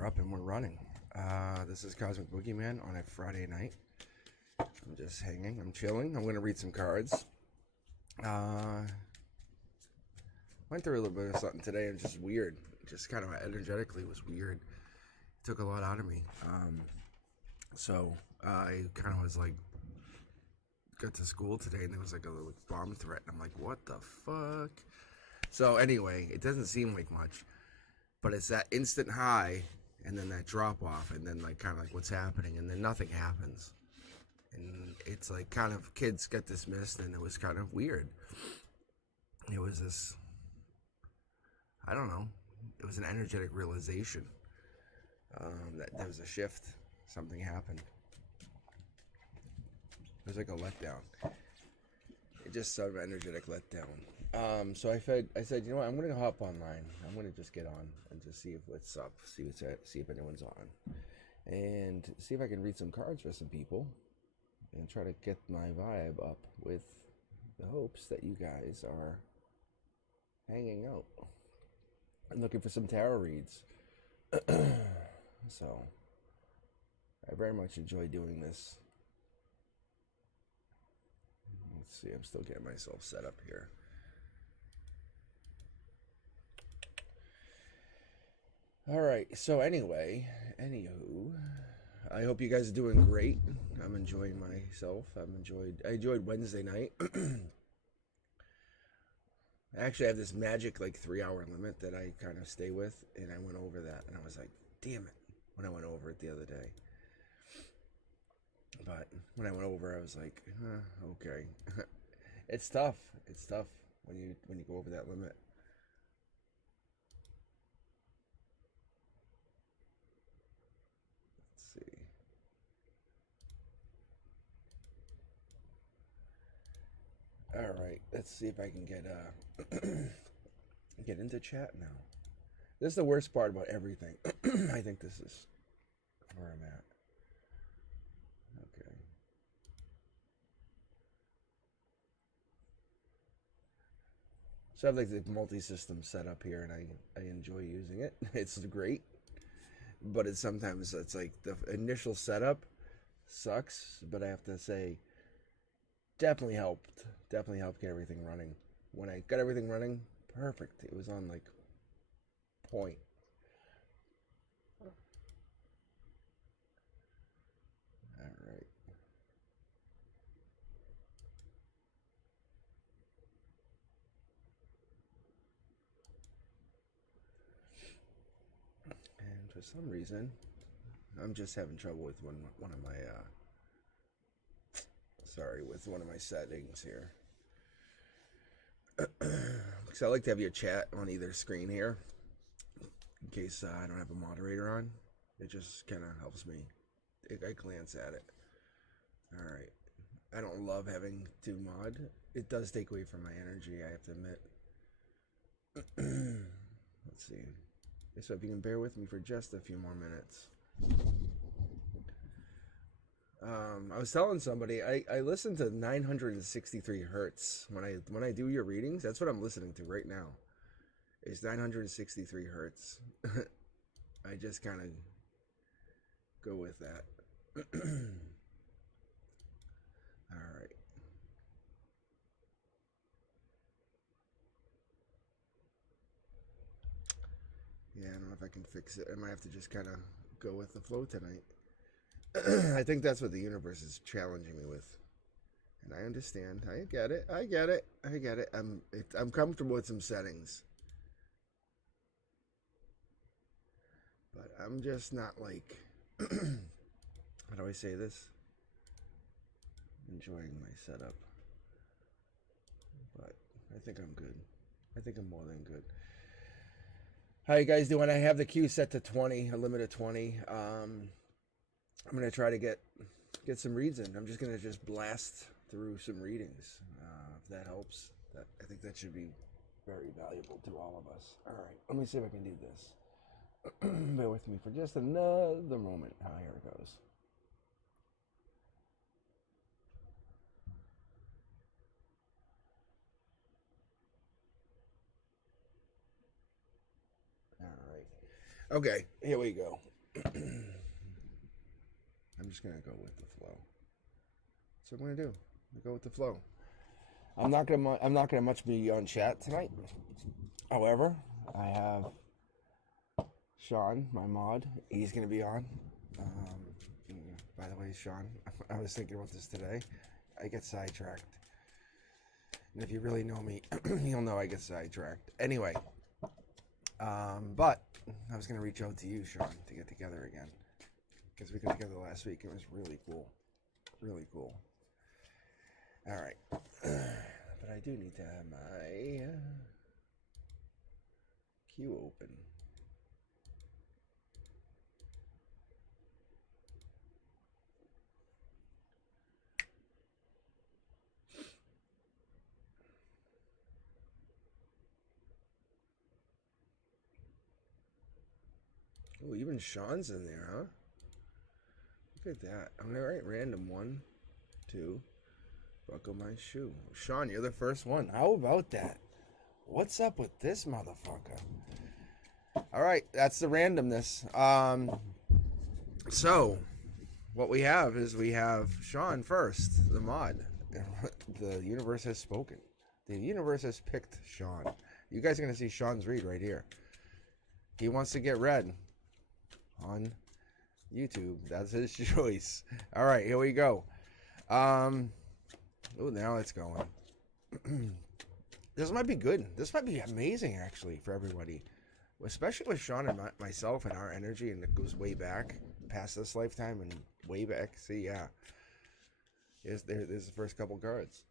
we're up and we're running. This is Cosmic Boogeyman on a Friday night. I'm just hanging. I'm chilling. I'm going to read some cards. Went through a little bit of something today. And just weird. Just kind of energetically was weird. It took a lot out of me. So I kind of was like, got to school today and there was like a little bomb threat. And I'm like, what the fuck? So anyway, it doesn't seem like much. But it's that instant high, and then that drop off, and then like kind of like what's happening, and then nothing happens. And it's like kind of kids get dismissed, and it was kind of weird. It was this, I don't know, it was an energetic realization that there was a shift, something happened. It was like a letdown. It just sort of energetic letdown. So I said, you know what? I'm gonna hop online. I'm gonna just get on and just see if what's up, see if anyone's on, and see if I can read some cards for some people, and try to get my vibe up with the hopes that you guys are hanging out. I'm looking for some tarot reads. So I very much enjoy doing this. Let's see, I'm still getting myself set up here. All right, so anyway, anywho, I hope you guys are doing great. I'm enjoying myself. I enjoyed Wednesday night. I actually have this magic like 3-hour limit that I kind of stay with, and I went over that, and I was like, damn it, when I went over it the other day. But when I went over, I was like, okay. It's tough. It's tough when you go over that limit. Let's see. All right, let's see if I can get get into chat now. This is the worst part about everything. I think this is where I'm at. Okay. So I have like the multi-system setup here, and I enjoy using it. It's great, but sometimes it's like the initial setup sucks. But I have to say, definitely helped get everything running. When I got everything running, perfect. It was on like point. All right. And for some reason, I'm just having trouble with one of my with one of my settings here. Because I like to have your chat on either screen here, in case I don't have a moderator on. It just kind of helps me. I glance at it. All right. I don't love having to mod. It does take away from my energy, I have to admit. Let's see. So if you can bear with me for just a few more minutes. I was telling somebody I listen to 963 hertz when I do your readings. That's what I'm listening to right now. It's 963 hertz. I just kind of go with that. All right. Yeah, I don't know if I can fix it. I might have to just kind of go with the flow tonight. I think that's what the universe is challenging me with. And I understand. I get it. I'm comfortable with some settings. But I'm just not like, how do I say this? Enjoying my setup. But I think I'm good. I think I'm more than good. How you guys doing? I have the queue set to 20, a limit of 20. I'm going to try to get some reads in. I'm just going to blast through some readings. If that helps, I think that should be very valuable to all of us. All right, let me see if I can do this. Bear with me for just another moment. Here it goes. All right. Okay, here we go. I'm just gonna go with the flow. That's what I'm gonna do. Go with the flow. I'm not gonna much be on chat tonight. However, I have Sean, my mod. He's gonna be on. By the way, Sean, I was thinking about this today. I get sidetracked, and if you really know me, you'll know I get sidetracked. Anyway, but I was gonna reach out to you, Sean, to get together again because we got together last week. It was really cool, really cool. All right, but I do need to have my queue open. Oh, even Sean's in there, huh? Look at that. I'm gonna write random 1, 2. Buckle my shoe. Sean, you're the first one. How about that? What's up with this motherfucker? All right, that's the randomness. So what we have is we have Sean first, the mod. The universe has spoken. The universe has picked Sean. You guys are gonna see Sean's read right here. He wants to get read on YouTube. That's his choice. All right, here we go. Oh, now it's going. This might be good. This might be amazing, actually, for everybody, especially with Sean and myself and our energy, and it goes way back past this lifetime and way back. See, yeah. There's the first couple cards.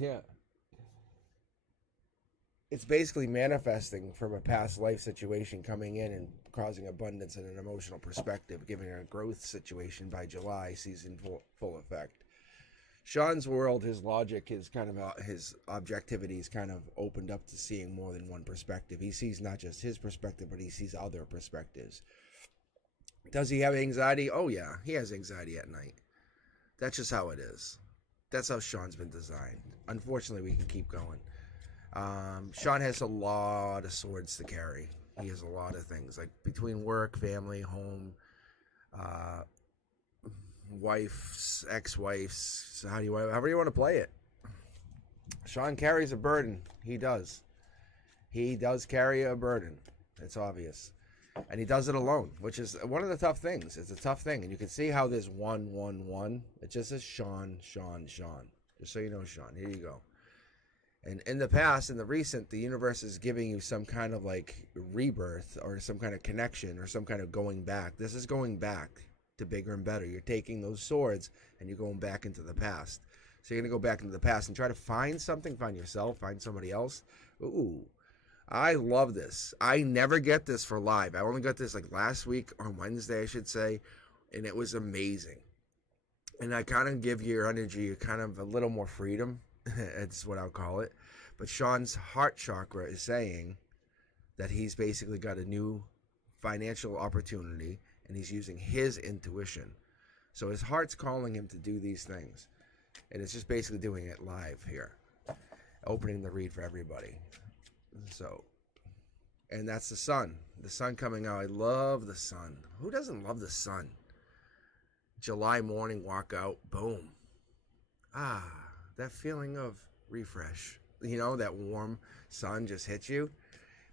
Yeah. It's basically manifesting from a past life situation coming in and causing abundance in an emotional perspective, giving a growth situation by July, season full effect. Sean's world, his logic, his kind of his objectivity is kind of opened up to seeing more than one perspective. He sees not just his perspective, but he sees other perspectives. Does he have anxiety? Oh yeah, he has anxiety at night. That's just how it is. That's how Sean's been designed. Unfortunately, we can keep going. Sean has a lot of swords to carry. He has a lot of things, like between work, family, home, wives, ex-wives, however you want to play it. Sean carries a burden. He does. He does carry a burden. It's obvious. And he does it alone, which is one of the tough things. It's a tough thing. And you can see how there's 1, 1, 1. It just says Sean, Sean, Sean. Just so you know, Sean. Here you go. And in the past, in the recent, the universe is giving you some kind of like rebirth or some kind of connection or some kind of going back. This is going back to bigger and better. You're taking those swords and you're going back into the past. So you're going to go back into the past and try to find something, find yourself, find somebody else. Ooh, I love this. I never get this for live. I only got this like last week on Wednesday, I should say, and it was amazing. And I kind of give your energy kind of a little more freedom. It's what I'll call it. But Sean's heart chakra is saying that he's basically got a new financial opportunity and he's using his intuition. So his heart's calling him to do these things. And it's just basically doing it live here. Opening the read for everybody. So, and that's the sun. The sun coming out. I love the sun. Who doesn't love the sun? July morning, walk out, boom. Ah, that feeling of refresh. You know, that warm sun just hits you.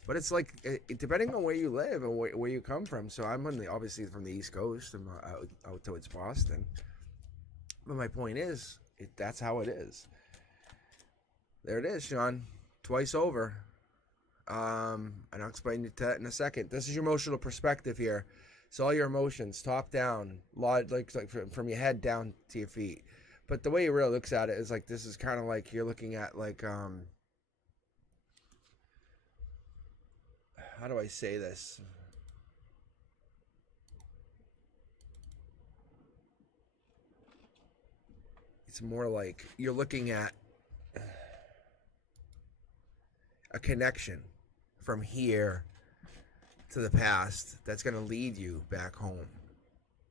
But it's like, depending on where you live and where you come from. So I'm obviously from the East Coast. I'm out towards Boston. But my point is, that's how it is. There it is, Sean. Twice over. And I'll explain that in a second. This is your emotional perspective here. It's all your emotions, top down, like from your head down to your feet. But the way you really looks at it is like, this is kind of like you're looking at like, how do I say this? It's more like you're looking at a connection from here to the past that's going to lead you back home.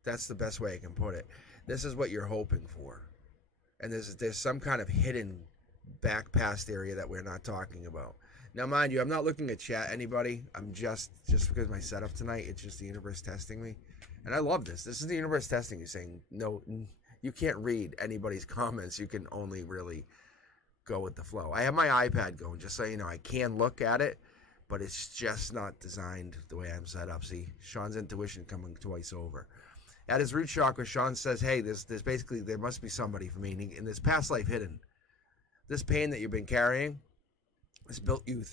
That's the best way I can put it. This is what you're hoping for. And there's some kind of hidden back past area that we're not talking about. Now, mind you, I'm not looking at chat anybody. I'm just because of my setup tonight, it's just the universe testing me. And I love this. This is the universe testing you, saying, no, you can't read anybody's comments. You can only really go with the flow. I have my iPad going, just so you know. I can look at it, but it's just not designed the way I'm set up. See, Sean's intuition coming twice over. At his root chakra, Sean says, hey, there's basically, there must be somebody for me in this past life hidden. This pain that you've been carrying has built your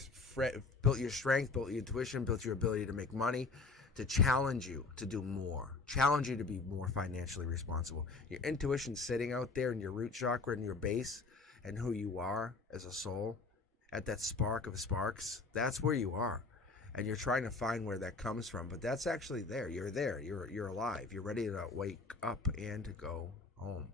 strength, built your intuition, built your ability to make money, to challenge you to do more, challenge you to be more financially responsible. Your intuition sitting out there in your root chakra and your base and who you are as a soul, at that spark of sparks, that's where you are. And you're trying to find where that comes from, but that's actually there. You're there. You're alive. You're ready to wake up and to go home.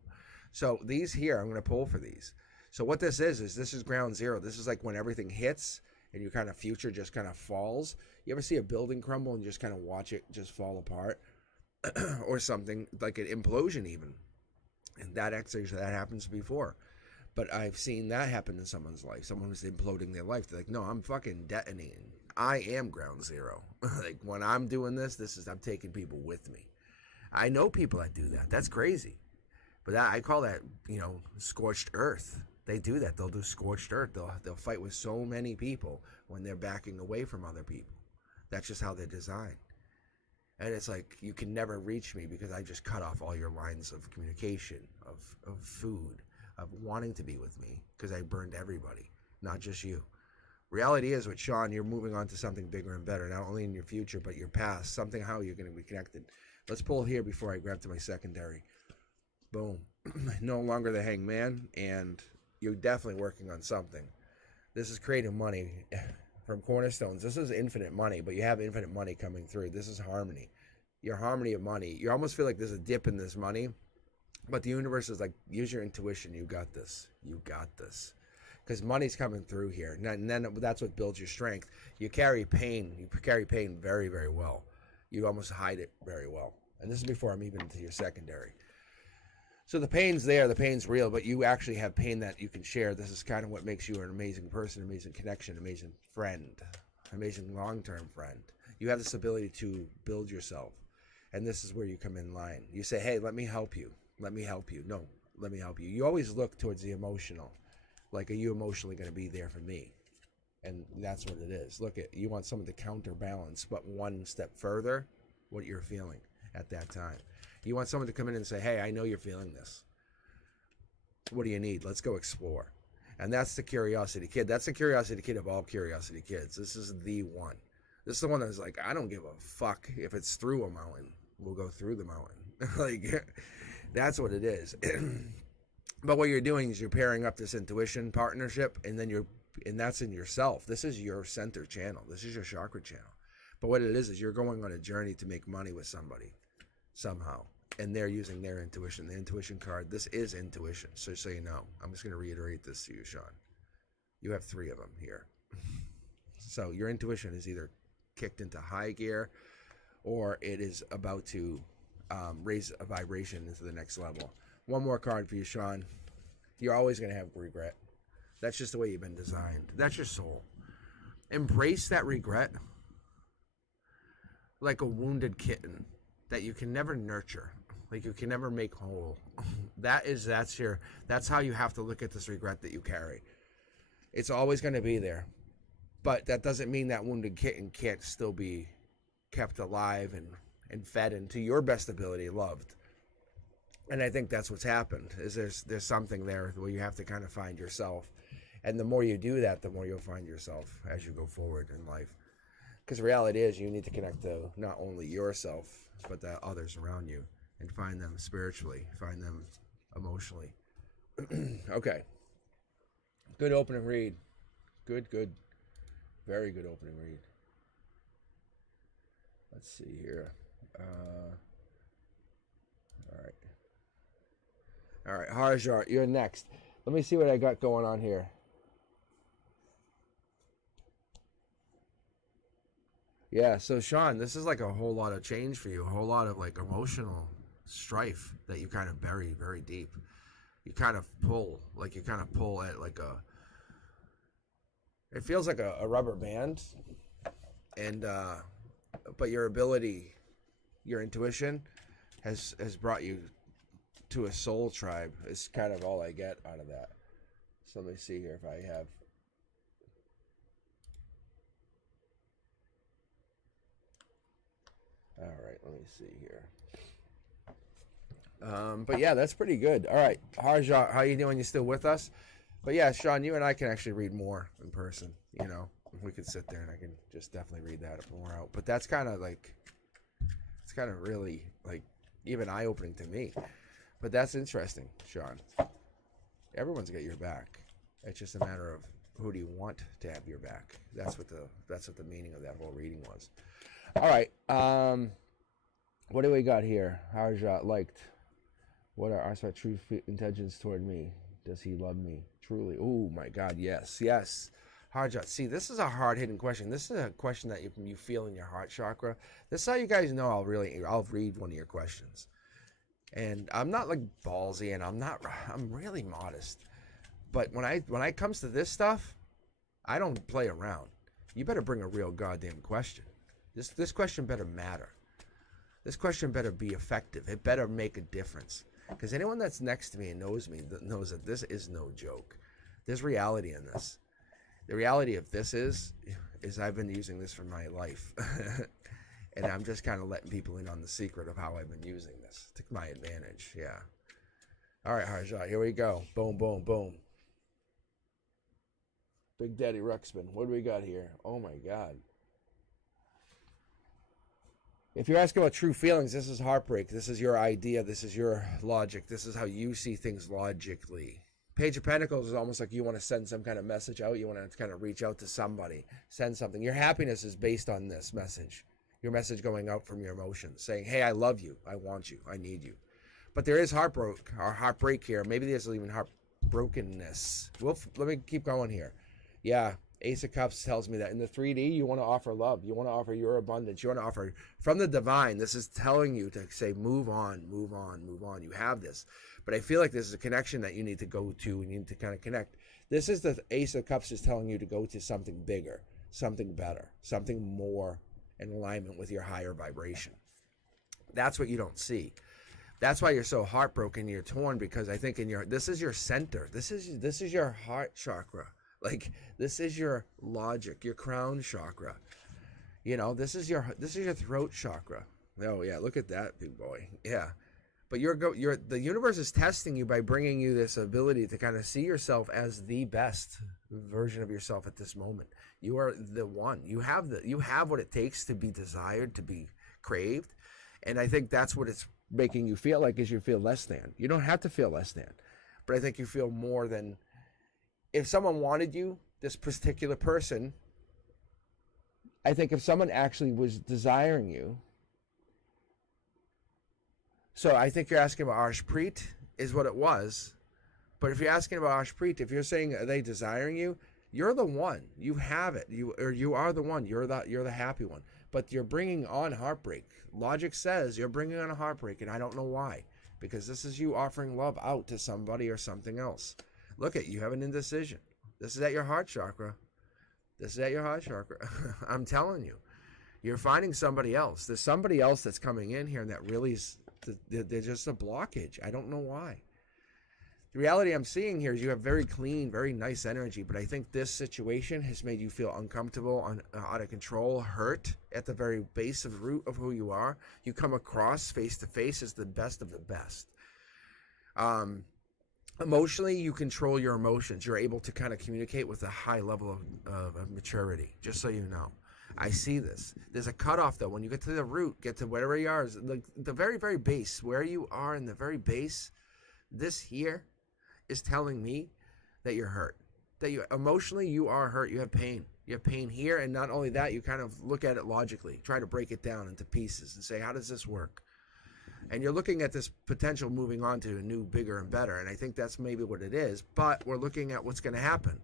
So these here, I'm going to pull for these. So what this is this is ground zero. This is like when everything hits and your kind of future just kind of falls. You ever see a building crumble and just kind of watch it just fall apart? Or something like an implosion even. And that happens before. But I've seen that happen in someone's life. Someone was imploding their life. They're like, no, I'm fucking detonating. I am ground zero. Like when I'm doing this, I'm taking people with me. I know people that do that. That's crazy. But I call that, scorched earth. They do that. They'll do scorched earth. They'll fight with so many people when they're backing away from other people. That's just how they're designed. And it's like, you can never reach me because I just cut off all your lines of communication, of food, of wanting to be with me, because I burned everybody, not just you. Reality is with Sean, you're moving on to something bigger and better, not only in your future, but your past, something how you're going to be connected. Let's pull here before I grab to my secondary. Boom. No longer the hangman, and you're definitely working on something. This is creating money from cornerstones. This is infinite money, but you have infinite money coming through. This is harmony. Your harmony of money. You almost feel like there's a dip in this money, but the universe is like, use your intuition. You got this. You got this. Because money's coming through here. And then that's what builds your strength. You carry pain. You carry pain very, very well. You almost hide it very well. And this is before I'm even into your secondary. So the pain's there, the pain's real, but you actually have pain that you can share. This is kind of what makes you an amazing person, amazing connection, amazing friend, amazing long-term friend. You have this ability to build yourself, and this is where you come in line. You say, hey, let me help you. Let me help you. No, let me help you. You always look towards the emotional. Like, are you emotionally going to be there for me? And that's what it is. Look, you want someone to counterbalance, but one step further, what you're feeling at that time. You want someone to come in and say, hey, I know you're feeling this. What do you need? Let's go explore. And that's the curiosity kid. That's the curiosity kid of all curiosity kids. This is the one. This is the one that's like, I don't give a fuck if it's through a mountain. We'll go through the mountain. Like, that's what it is. But what you're doing is you're pairing up this intuition partnership, and then and that's in yourself. This is your center channel. This is your chakra channel. But what it is you're going on a journey to make money with somebody somehow. And they're using their intuition. The intuition card, this is intuition. So you know, I'm just going to reiterate this to you, Sean. You have 3 of them here. So your intuition is either kicked into high gear, or it is about to raise a vibration into the next level. One more card for you, Sean. You're always going to have regret. That's just the way you've been designed. That's your soul. Embrace that regret like a wounded kitten that you can never nurture, like you can never make whole. That's how you have to look at this regret that you carry. It's always going to be there, but that doesn't mean that wounded kitten can't still be kept alive and fed and to your best ability loved. And I think that's what's happened, is there's something there where you have to kind of find yourself. And the more you do that, the more you'll find yourself as you go forward in life. Because the reality is you need to connect to not only yourself, but the others around you, and find them spiritually, find them emotionally. Okay. Good opening read. Good. Very good opening read. Let's see here. All right, Harjar, you're next. Let me see what I got going on here. Yeah, so Sean, this is like a whole lot of change for you, a whole lot of like emotional strife that you kind of bury very deep. You kind of pull at like It feels like a rubber band, and but your ability, your intuition, has brought you to a soul tribe. Is kind of all I get out of that. So let me see here if I have. All right, let me see here. But yeah, that's pretty good. All right, Harja, how you doing? You still with us? But yeah, Sean, you and I can actually read more in person. You know, we could sit there and I can just definitely read that when we're out. But that's kind of like, it's kind of really like even eye-opening to me. But that's interesting, Sean. Everyone's got your back. It's just a matter of who do you want to have your back. That's what the meaning of that whole reading was. All right. What do we got here? Harja liked. What are our true intentions toward me? Does he love me truly? Oh my God, yes, yes. Harja, see, this is a hard-hitting question. This is a question that you feel in your heart chakra. This is how you guys know I'll read one of your questions. And I'm not like ballsy, and I'm really modest. But when it comes to this stuff, I don't play around. You better bring a real goddamn question. This question better matter. This question better be effective. It better make a difference. Because anyone that's next to me and knows me knows that this is no joke. There's reality in this. The reality of this is I've been using this for my life. And I'm just kind of letting people in on the secret of how I've been using this to my advantage. Yeah. All right, Harjat, here we go. Boom, boom, boom. Big Daddy Ruxpin. What do we got here? Oh, my God. If you're asking about true feelings, this is heartbreak. This is your idea. This is your logic. This is how you see things logically. Page of Pentacles is almost like you want to send some kind of message out. You want to kind of reach out to somebody, send something. Your happiness is based on this message. Your message going out from your emotions, saying, hey, I love you. I want you. I need you. But there is heartbreak here. Maybe there's even heartbrokenness. Let me keep going here. Yeah. Ace of Cups tells me that in the 3D, you want to offer love. You want to offer your abundance. You want to offer from the divine. This is telling you to say, move on, move on, move on. You have this. But I feel like this is a connection that you need to go to. You need to kind of connect. This is the Ace of Cups is telling you to go to something bigger, something better, something more in alignment with your higher vibration. That's what you don't see. That's why you're so heartbroken. You're torn because I think this is your center. This is your heart chakra. Like, this is your logic, your crown chakra. You know, this is your throat chakra. Oh yeah, look at that, big boy. Yeah, but the universe is testing you by bringing you this ability to kind of see yourself as the best version of yourself at this moment. You are the one. You have what it takes to be desired, to be craved, and I think that's what it's making you feel like. Is you feel less than. You don't have to feel less than, but I think you feel more than. If someone wanted you, this particular person, I think if someone actually was desiring you, so I think you're asking about Arshpreet is what it was, but if you're asking about Arshpreet, if you're saying are they desiring you, you're the one. You have it. You are the one. You're the happy one. But you're bringing on heartbreak. Logic says you're bringing on a heartbreak, and I don't know why, because this is you offering love out to somebody or something else. Look at you have an indecision. This is at your heart chakra. This is at your heart chakra. I'm telling you, you're finding somebody else. There's somebody else that's coming in here, and that really is, they're just a blockage. I don't know why. The reality I'm seeing here is you have very clean, very nice energy, but I think this situation has made you feel uncomfortable, out of control, hurt at the very base of root of who you are. You come across face to face as the best of the best. Emotionally, you control your emotions. You're able to kind of communicate with a high level of maturity, just so you know. I see this. There's a cutoff, though. When you get to the root, get to whatever you are, the very, very base, where you are in the very base, this here is telling me that you're hurt. That emotionally, you are hurt. You have pain. You have pain here, and not only that, you kind of look at it logically. Try to break it down into pieces and say, how does this work? And you're looking at this potential moving on to a new, bigger, and better. And I think that's maybe what it is. But we're looking at what's going to happen.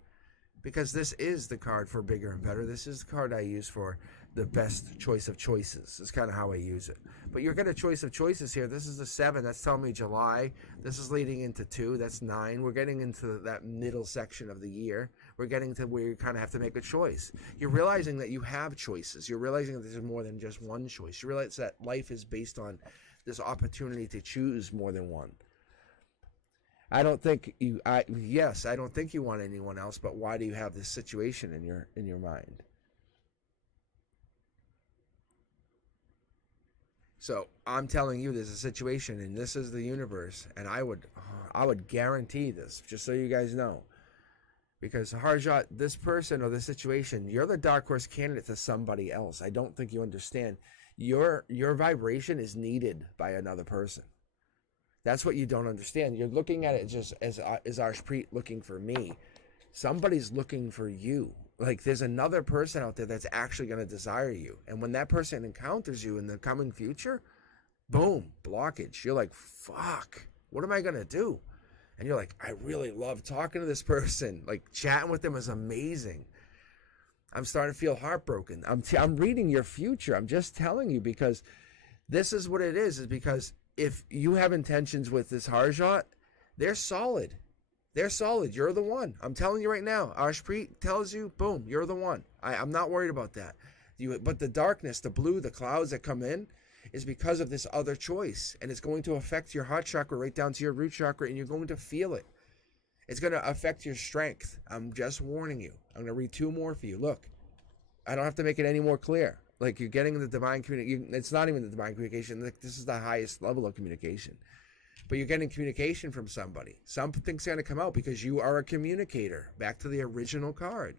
Because this is the card for bigger and better. This is the card I use for the best choice of choices is kind of how I use it. But you're getting a choice of choices here. This is the 7. That's telling me July. This is leading into 2. That's 9. We're getting into that middle section of the year. We're getting to where you kind of have to make a choice. You're realizing that you have choices. You're realizing that there's more than just one choice. You realize that life is based on this opportunity to choose more than one. I don't think you want anyone else, but why do you have this situation in your mind? So I'm telling you, there's a situation, and this is the universe, and I would guarantee this, just so you guys know, because Harjot, this person or this situation, you're the dark horse candidate to somebody else. I don't think you understand. Your vibration is needed by another person. That's what you don't understand. You're looking at it just as Arshpreet looking for me. Somebody's looking for you. Like, there's another person out there that's actually going to desire you. And when that person encounters you in the coming future, boom, blockage. You're like, fuck, what am I going to do? And you're like, I really love talking to this person. Like, chatting with them is amazing. I'm starting to feel heartbroken. I'm reading your future. I'm just telling you, because this is what it is because if you have intentions with this Harjot, they're solid. They're solid. You're the one. I'm telling you right now. Arshpreet tells you, boom, you're the one. I'm not worried about that. But the darkness, the blue, the clouds that come in is because of this other choice. And it's going to affect your heart chakra right down to your root chakra, and you're going to feel it. It's going to affect your strength. I'm just warning you. I'm going to read 2 more for you. Look, I don't have to make it any more clear. Like, you're getting the divine communication. It's not even the divine communication. Like, this is the highest level of communication. But you're getting communication from somebody. Something's going to come out because you are a communicator. Back to the original card.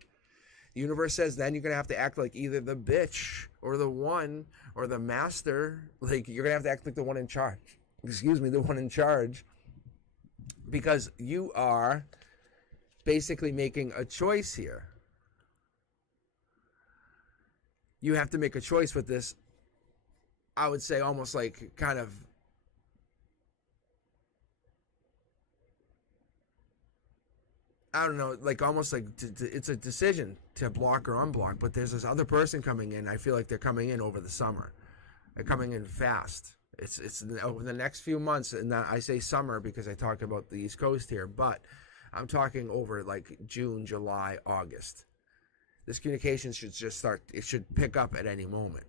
The universe says then you're going to have to act like either the bitch or the one or the master. Like, you're going to have to act like the one in charge. Excuse me, the one in charge. Because you are basically making a choice here. You have to make a choice with this, I would say, almost like kind of I don't know, like almost like it's a decision to block or unblock, but there's this other person coming in. I feel like they're coming in over the summer. They're coming in fast. It's over the next few months, and I say summer because I talk about the East Coast here, but I'm talking over like June, July, August. This communication should just start. It should pick up at any moment.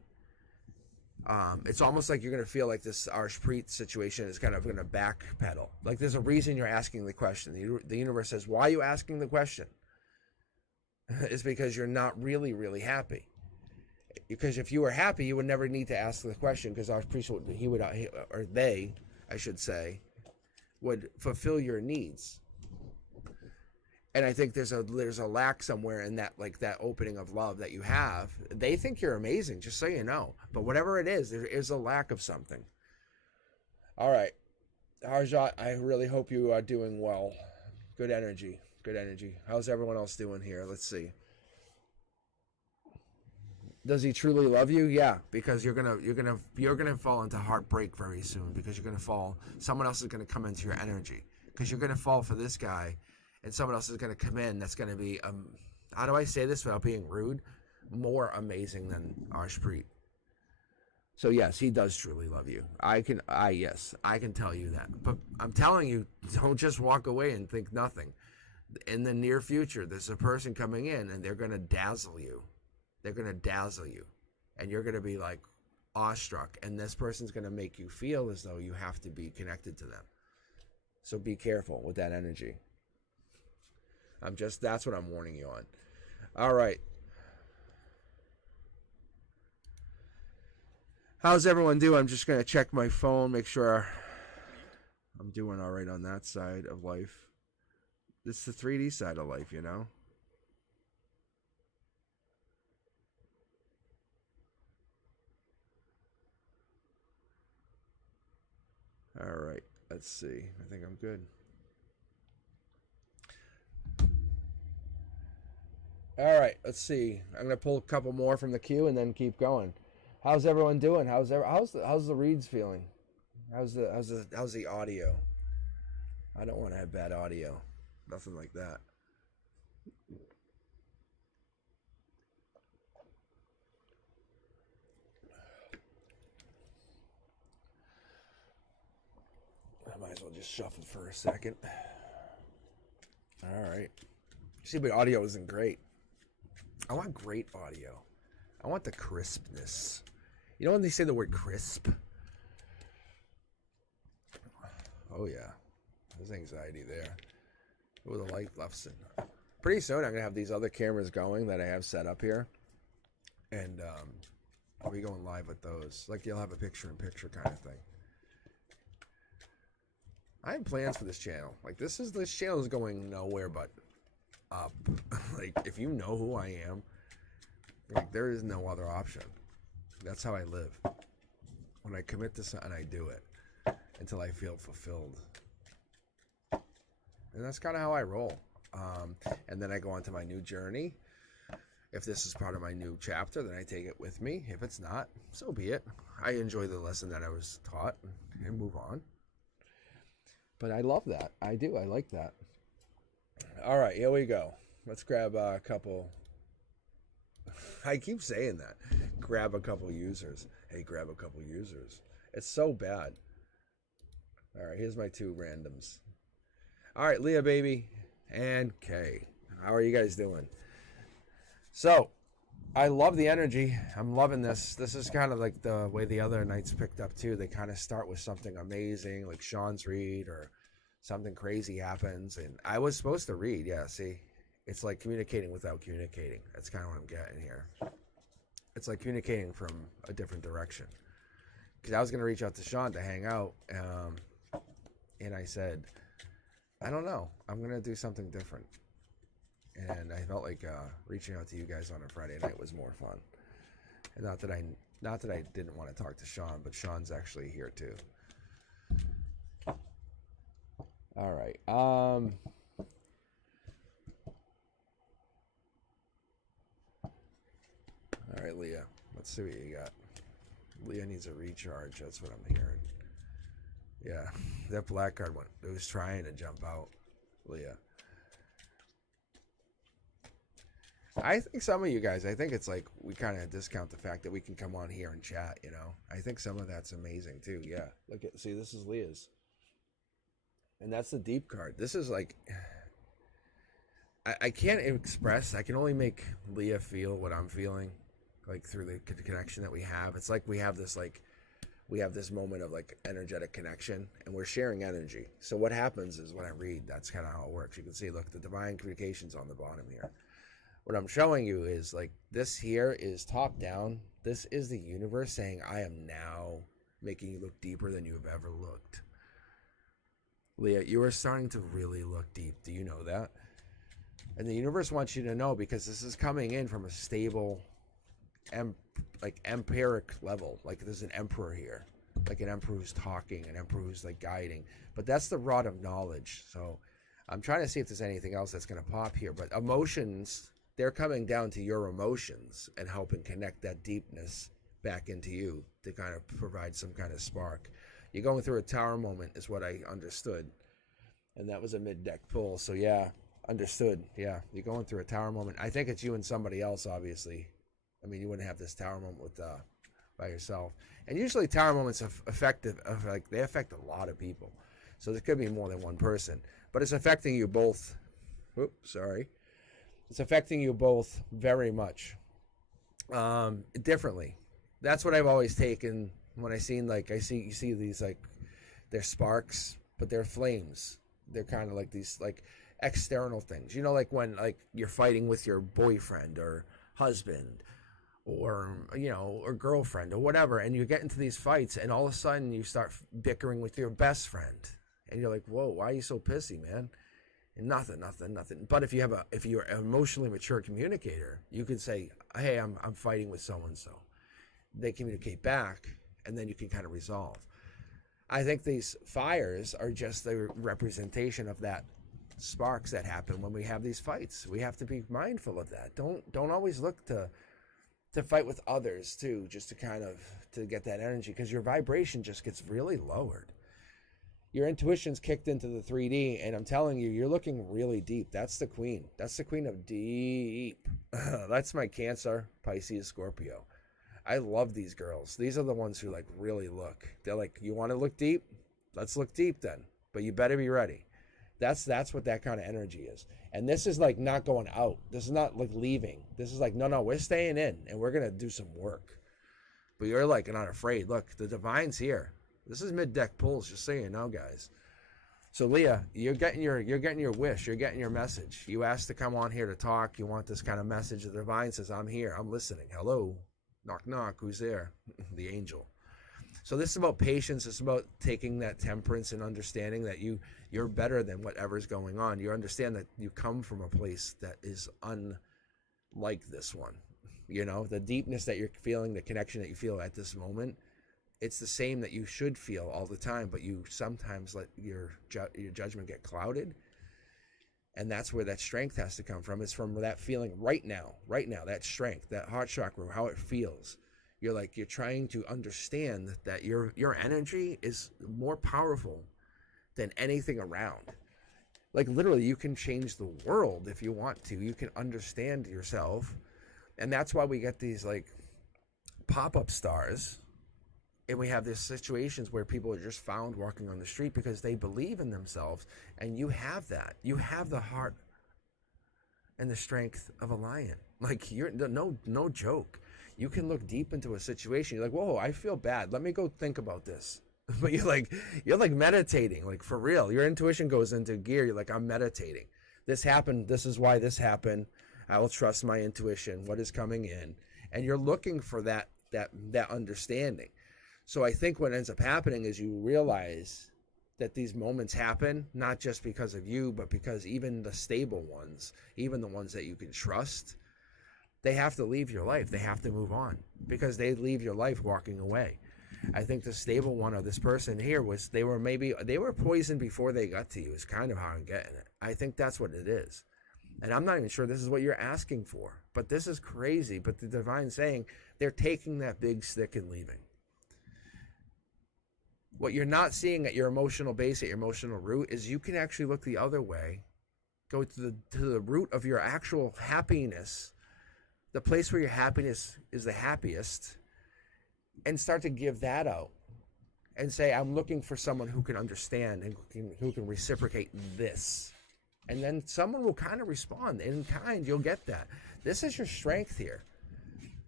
It's almost like you're going to feel like this Arshpreet situation is kind of going to backpedal. Like, there's a reason you're asking the question. The universe says, why are you asking the question? It's because you're not really, really happy. Because if you were happy, you would never need to ask the question, because Arshpreet would fulfill your needs. And I think there's a lack somewhere in that, like that opening of love that you have. They think you're amazing, just so you know. But whatever it is, there is a lack of something. All right. Harjot, I really hope you are doing well. Good energy. Good energy. How's everyone else doing here? Let's see. Does he truly love you? Yeah, because you're gonna fall into heartbreak very soon, because you're gonna fall. Someone else is gonna come into your energy, because you're gonna fall for this guy. And someone else is going to come in that's going to be, how do I say this without being rude? More amazing than Arshpreet. So yes, he does truly love you. I can tell you that. But I'm telling you, don't just walk away and think nothing. In the near future, there's a person coming in, and they're going to dazzle you. They're going to dazzle you. And you're going to be like awestruck. And this person's going to make you feel as though you have to be connected to them. So be careful with that energy. That's what I'm warning you on. All right. How's everyone doing? I'm just going to check my phone, make sure I'm doing all right on that side of life. It's the 3D side of life, you know? All right. Let's see. I think I'm good. All right, let's see. I'm gonna pull a couple more from the queue and then keep going. How's everyone doing? How's the reads feeling? How's the audio? I don't want to have bad audio. Nothing like that. well just shuffle for a second. All right. See, but audio isn't great. I want great audio. I want the crispness. You know when they say the word crisp? Oh, yeah. There's anxiety there. Oh, the light left's in. Pretty soon, I'm going to have these other cameras going that I have set up here. And I'll be going live with those. Like, you'll have a picture-in-picture kind of thing. I have plans for this channel. Like, this channel is going nowhere but up. Like, if you know who I am, like, there is no other option. That's how I live. When I commit to something, I do it until I feel fulfilled. And that's kind of how I roll. And then I go on to my new journey. If this is part of my new chapter, then I take it with me. If it's not, so be it. I enjoy the lesson that I was taught and move on. But I love that. I do. I like that. All right, here we go. Let's grab a couple. I keep saying that. Grab a couple users. Hey, grab a couple users. It's so bad. All right, here's my two randoms. All right, Leah, baby, and Kay. How are you guys doing? So, I love the energy. I'm loving this. This is kind of like the way the other nights picked up, too. They kind of start with something amazing, like Sean's read, or something crazy happens. And I was supposed to read, yeah, see? It's like communicating without communicating. That's kind of what I'm getting here. It's like communicating from a different direction. Because I was going to reach out to Sean to hang out, and I said, I don't know. I'm going to do something different. And I felt like reaching out to you guys on a Friday night was more fun. And not that I didn't want to talk to Sean, but Sean's actually here too. All right. All right, Leah. Let's see what you got. Leah needs a recharge. That's what I'm hearing. Yeah, that black card one. It was trying to jump out, Leah. I think some of you guys, I think it's like we kind of discount the fact that we can come on here and chat, you know. I think some of that's amazing too. Yeah. Look at, see, this is Leah's. And that's the deep card. This is like, I can't express, I can only make Leah feel what I'm feeling, like through the connection that we have. It's like we have this moment of like energetic connection, and we're sharing energy. So what happens is when I read, that's kind of how it works. You can see, look, the divine communication's on the bottom here. What I'm showing you is like this here is top down. This is the universe saying, I am now making you look deeper than you have ever looked. Leah, you are starting to really look deep. Do you know that? And the universe wants you to know, because this is coming in from a stable, like empiric level. Like there's an emperor here, like an emperor who's talking, an emperor who's like guiding. But that's the rod of knowledge. So I'm trying to see if there's anything else that's going to pop here. But emotions, they're coming down to your emotions and helping connect that deepness back into you to kind of provide some kind of spark. You're going through a tower moment is what I understood. And that was a mid-deck pull. So yeah, understood. Yeah, you're going through a tower moment. I think it's you and somebody else, obviously. I mean, you wouldn't have this tower moment with by yourself. And usually tower moments are effective, like they affect a lot of people. So there could be more than one person. But it's affecting you both. Oops, sorry. It's affecting you both very much differently. That's what I've always taken when you see these, like, they're sparks, but they're flames. They're kind of like these like external things. You know, like when like you're fighting with your boyfriend or husband or, you know, or girlfriend or whatever, and you get into these fights and all of a sudden you start bickering with your best friend. And you're like, whoa, why are you so pissy, man? And nothing. But if you're an emotionally mature communicator, you can say, hey, I'm fighting with so-and-so. They communicate back, and then you can kind of resolve. I think these fires are just the representation of that sparks that happen when we have these fights. We have to be mindful of that. Don't always look to fight with others too, just to get that energy, because your vibration just gets really lowered. Your intuition's kicked into the 3D, and I'm telling you, you're looking really deep. That's the queen. That's the queen of deep. That's my Cancer, Pisces, Scorpio. I love these girls. These are the ones who like really look. They're like, you want to look deep? Let's look deep then. but you better be ready. That's what that kind of energy is. And this is like not going out. This is not like leaving. This is like, no, we're staying in and we're going to do some work. But you're like not afraid. Look, the divine's here. This is mid-deck pulls, just so you know, guys. So Leah, you're getting your wish. You're getting your message. You asked to come on here to talk. You want this kind of message. The divine says, I'm here. I'm listening. Hello. Knock, knock. Who's there? The angel. So this is about patience. It's about taking that temperance and understanding that you're better than whatever's going on. You understand that you come from a place that is unlike this one. You know, the deepness that you're feeling, the connection that you feel at this moment, it's the same that you should feel all the time, but you sometimes let your judgment get clouded. And that's where that strength has to come from. It's from that feeling right now, that strength, that heart chakra, how it feels. You're trying to understand that your energy is more powerful than anything around. Like literally, you can change the world if you want to. You can understand yourself. And that's why we get these like pop-up stars. And we have these situations where people are just found walking on the street because they believe in themselves. And you have that. You have the heart and the strength of a lion. Like you're no joke. You can look deep into a situation. You're like, whoa, I feel bad. Let me go think about this. But you're like meditating, like for real. Your intuition goes into gear. You're like, I'm meditating. This happened. This is why this happened. I will trust my intuition. What is coming in? And you're looking for that understanding. So I think what ends up happening is you realize that these moments happen not just because of you, but because even the stable ones, even the ones that you can trust, they have to leave your life. They have to move on because they leave your life walking away. I think the stable one of this person here was they were poisoned before they got to you is kind of how I'm getting it. I think that's what it is. And I'm not even sure this is what you're asking for, but this is crazy. But the divine's saying they're taking that big stick and leaving. What you're not seeing at your emotional base, at your emotional root, is you can actually look the other way, go to the root of your actual happiness, the place where your happiness is the happiest, and start to give that out and say, I'm looking for someone who can understand and who can reciprocate this. And then someone will kind of respond in kind. You'll get that. This is your strength here.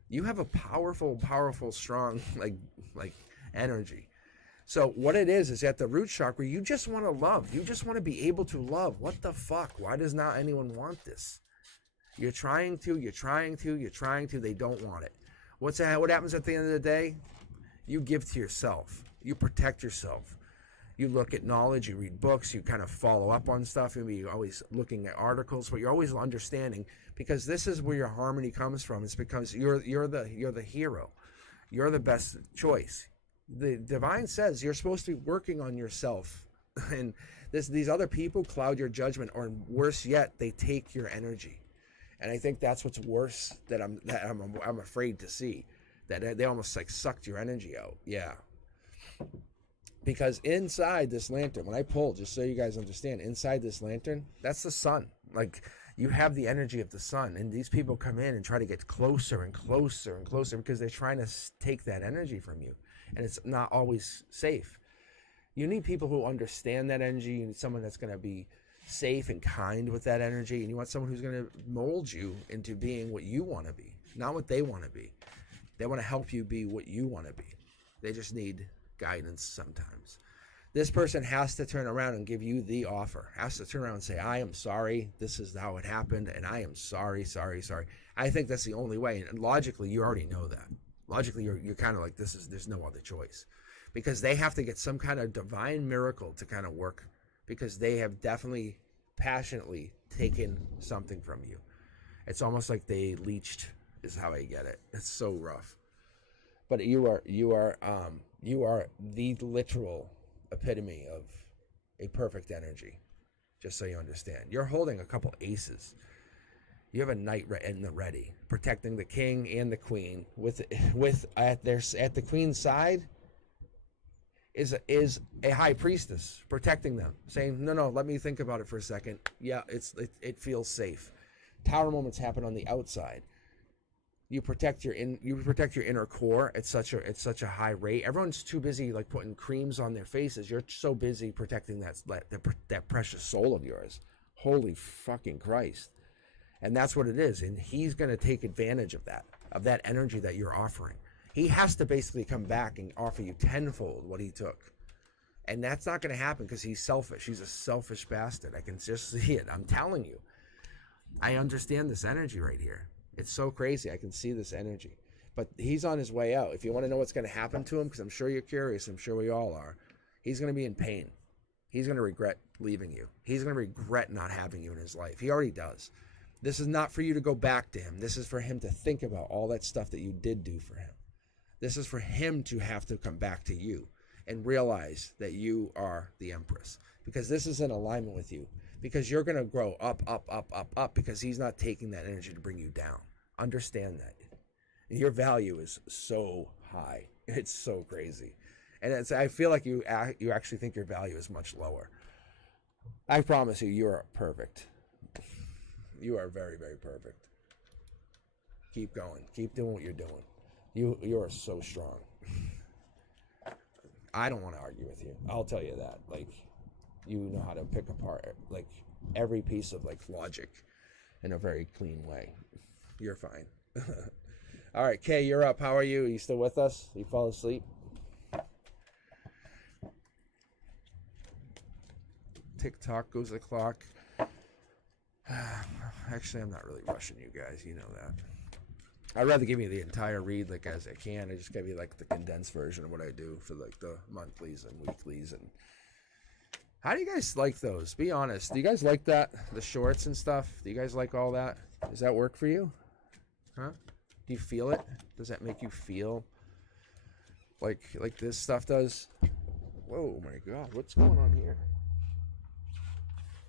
You have a powerful, strong, like energy. So what it is at the root chakra, you just want to love. You just want to be able to love. What the fuck? Why does not anyone want this? You're trying to. They don't want it. What happens at the end of the day? You give to yourself. You protect yourself. You look at knowledge, you read books, you kind of follow up on stuff. Maybe you're always looking at articles, but you're always understanding, because this is where your harmony comes from. It's because you're the hero. You're the best choice. The divine says you're supposed to be working on yourself, and these other people cloud your judgment, or worse yet, they take your energy. And I think that's what's worse that I'm afraid to see, that they almost like sucked your energy out. Yeah. Because inside this lantern, when I pull, just so you guys understand, inside this lantern, that's the sun. Like, you have the energy of the sun, and these people come in and try to get closer and closer and closer because they're trying to take that energy from you, and it's not always safe. You need people who understand that energy. You need someone that's going to be safe and kind with that energy, and you want someone who's going to mold you into being what you want to be, not what they want to be. They want to help you be what you want to be. They just need guidance sometimes. This person has to turn around and give you the offer, has to turn around and say, I am sorry, this is how it happened, and I am sorry. I think that's the only way. And logically, you already know that. Logically, you're kind of like, there's no other choice, because they have to get some kind of divine miracle to kind of work, because they have definitely passionately taken something from you. It's almost like they leached, is how I get it. It's so rough. But you are the literal epitome of a perfect energy, just so you understand. You're holding a couple aces. You have a knight in the ready, protecting the king and the queen. With at the queen's side is a high priestess protecting them, saying, no, let me think about it for a second. Yeah, it feels safe. Tower moments happen on the outside. You protect your inner core at such a high rate. Everyone's too busy like putting creams on their faces. You're so busy protecting that precious soul of yours. Holy fucking Christ. And that's what it is. And he's going to take advantage of that energy that you're offering. He has to basically come back and offer you tenfold what he took. And that's not going to happen because he's selfish. He's a selfish bastard. I can just see it. I'm telling you. I understand this energy right here. It's so crazy. I can see this energy. But he's on his way out. If you want to know what's going to happen to him, because I'm sure you're curious, I'm sure we all are, he's going to be in pain. He's going to regret leaving you. He's going to regret not having you in his life. He already does. This is not for you to go back to him. This is for him to think about all that stuff that you did do for him. This is for him to have to come back to you and realize that you are the Empress. Because this is in alignment with you. Because you're going to grow up, up, up, up, up, because he's not taking that energy to bring you down. Understand that. Your value is so high. It's so crazy. And I feel like you actually think your value is much lower. I promise you, you are perfect. You are very, very perfect. Keep going. Keep doing what you're doing. You are so strong. I don't want to argue with you. I'll tell you that. Like, you know how to pick apart like every piece of like logic in a very clean way. You're fine. All right, Kay, you're up. How are you? Are you still with us? You fall asleep? Tick-tock goes the clock. Actually, I'm not really rushing you guys. You know that. I'd rather give you the entire read like as I can. I just give you like the condensed version of what I do for like the monthlies and weeklies. And how do you guys like those? Be honest. Do you guys like that? The shorts and stuff? Do you guys like all that? Does that work for you? Huh? Do you feel it? Does that make you feel like this stuff does? Whoa, my God. What's going on here?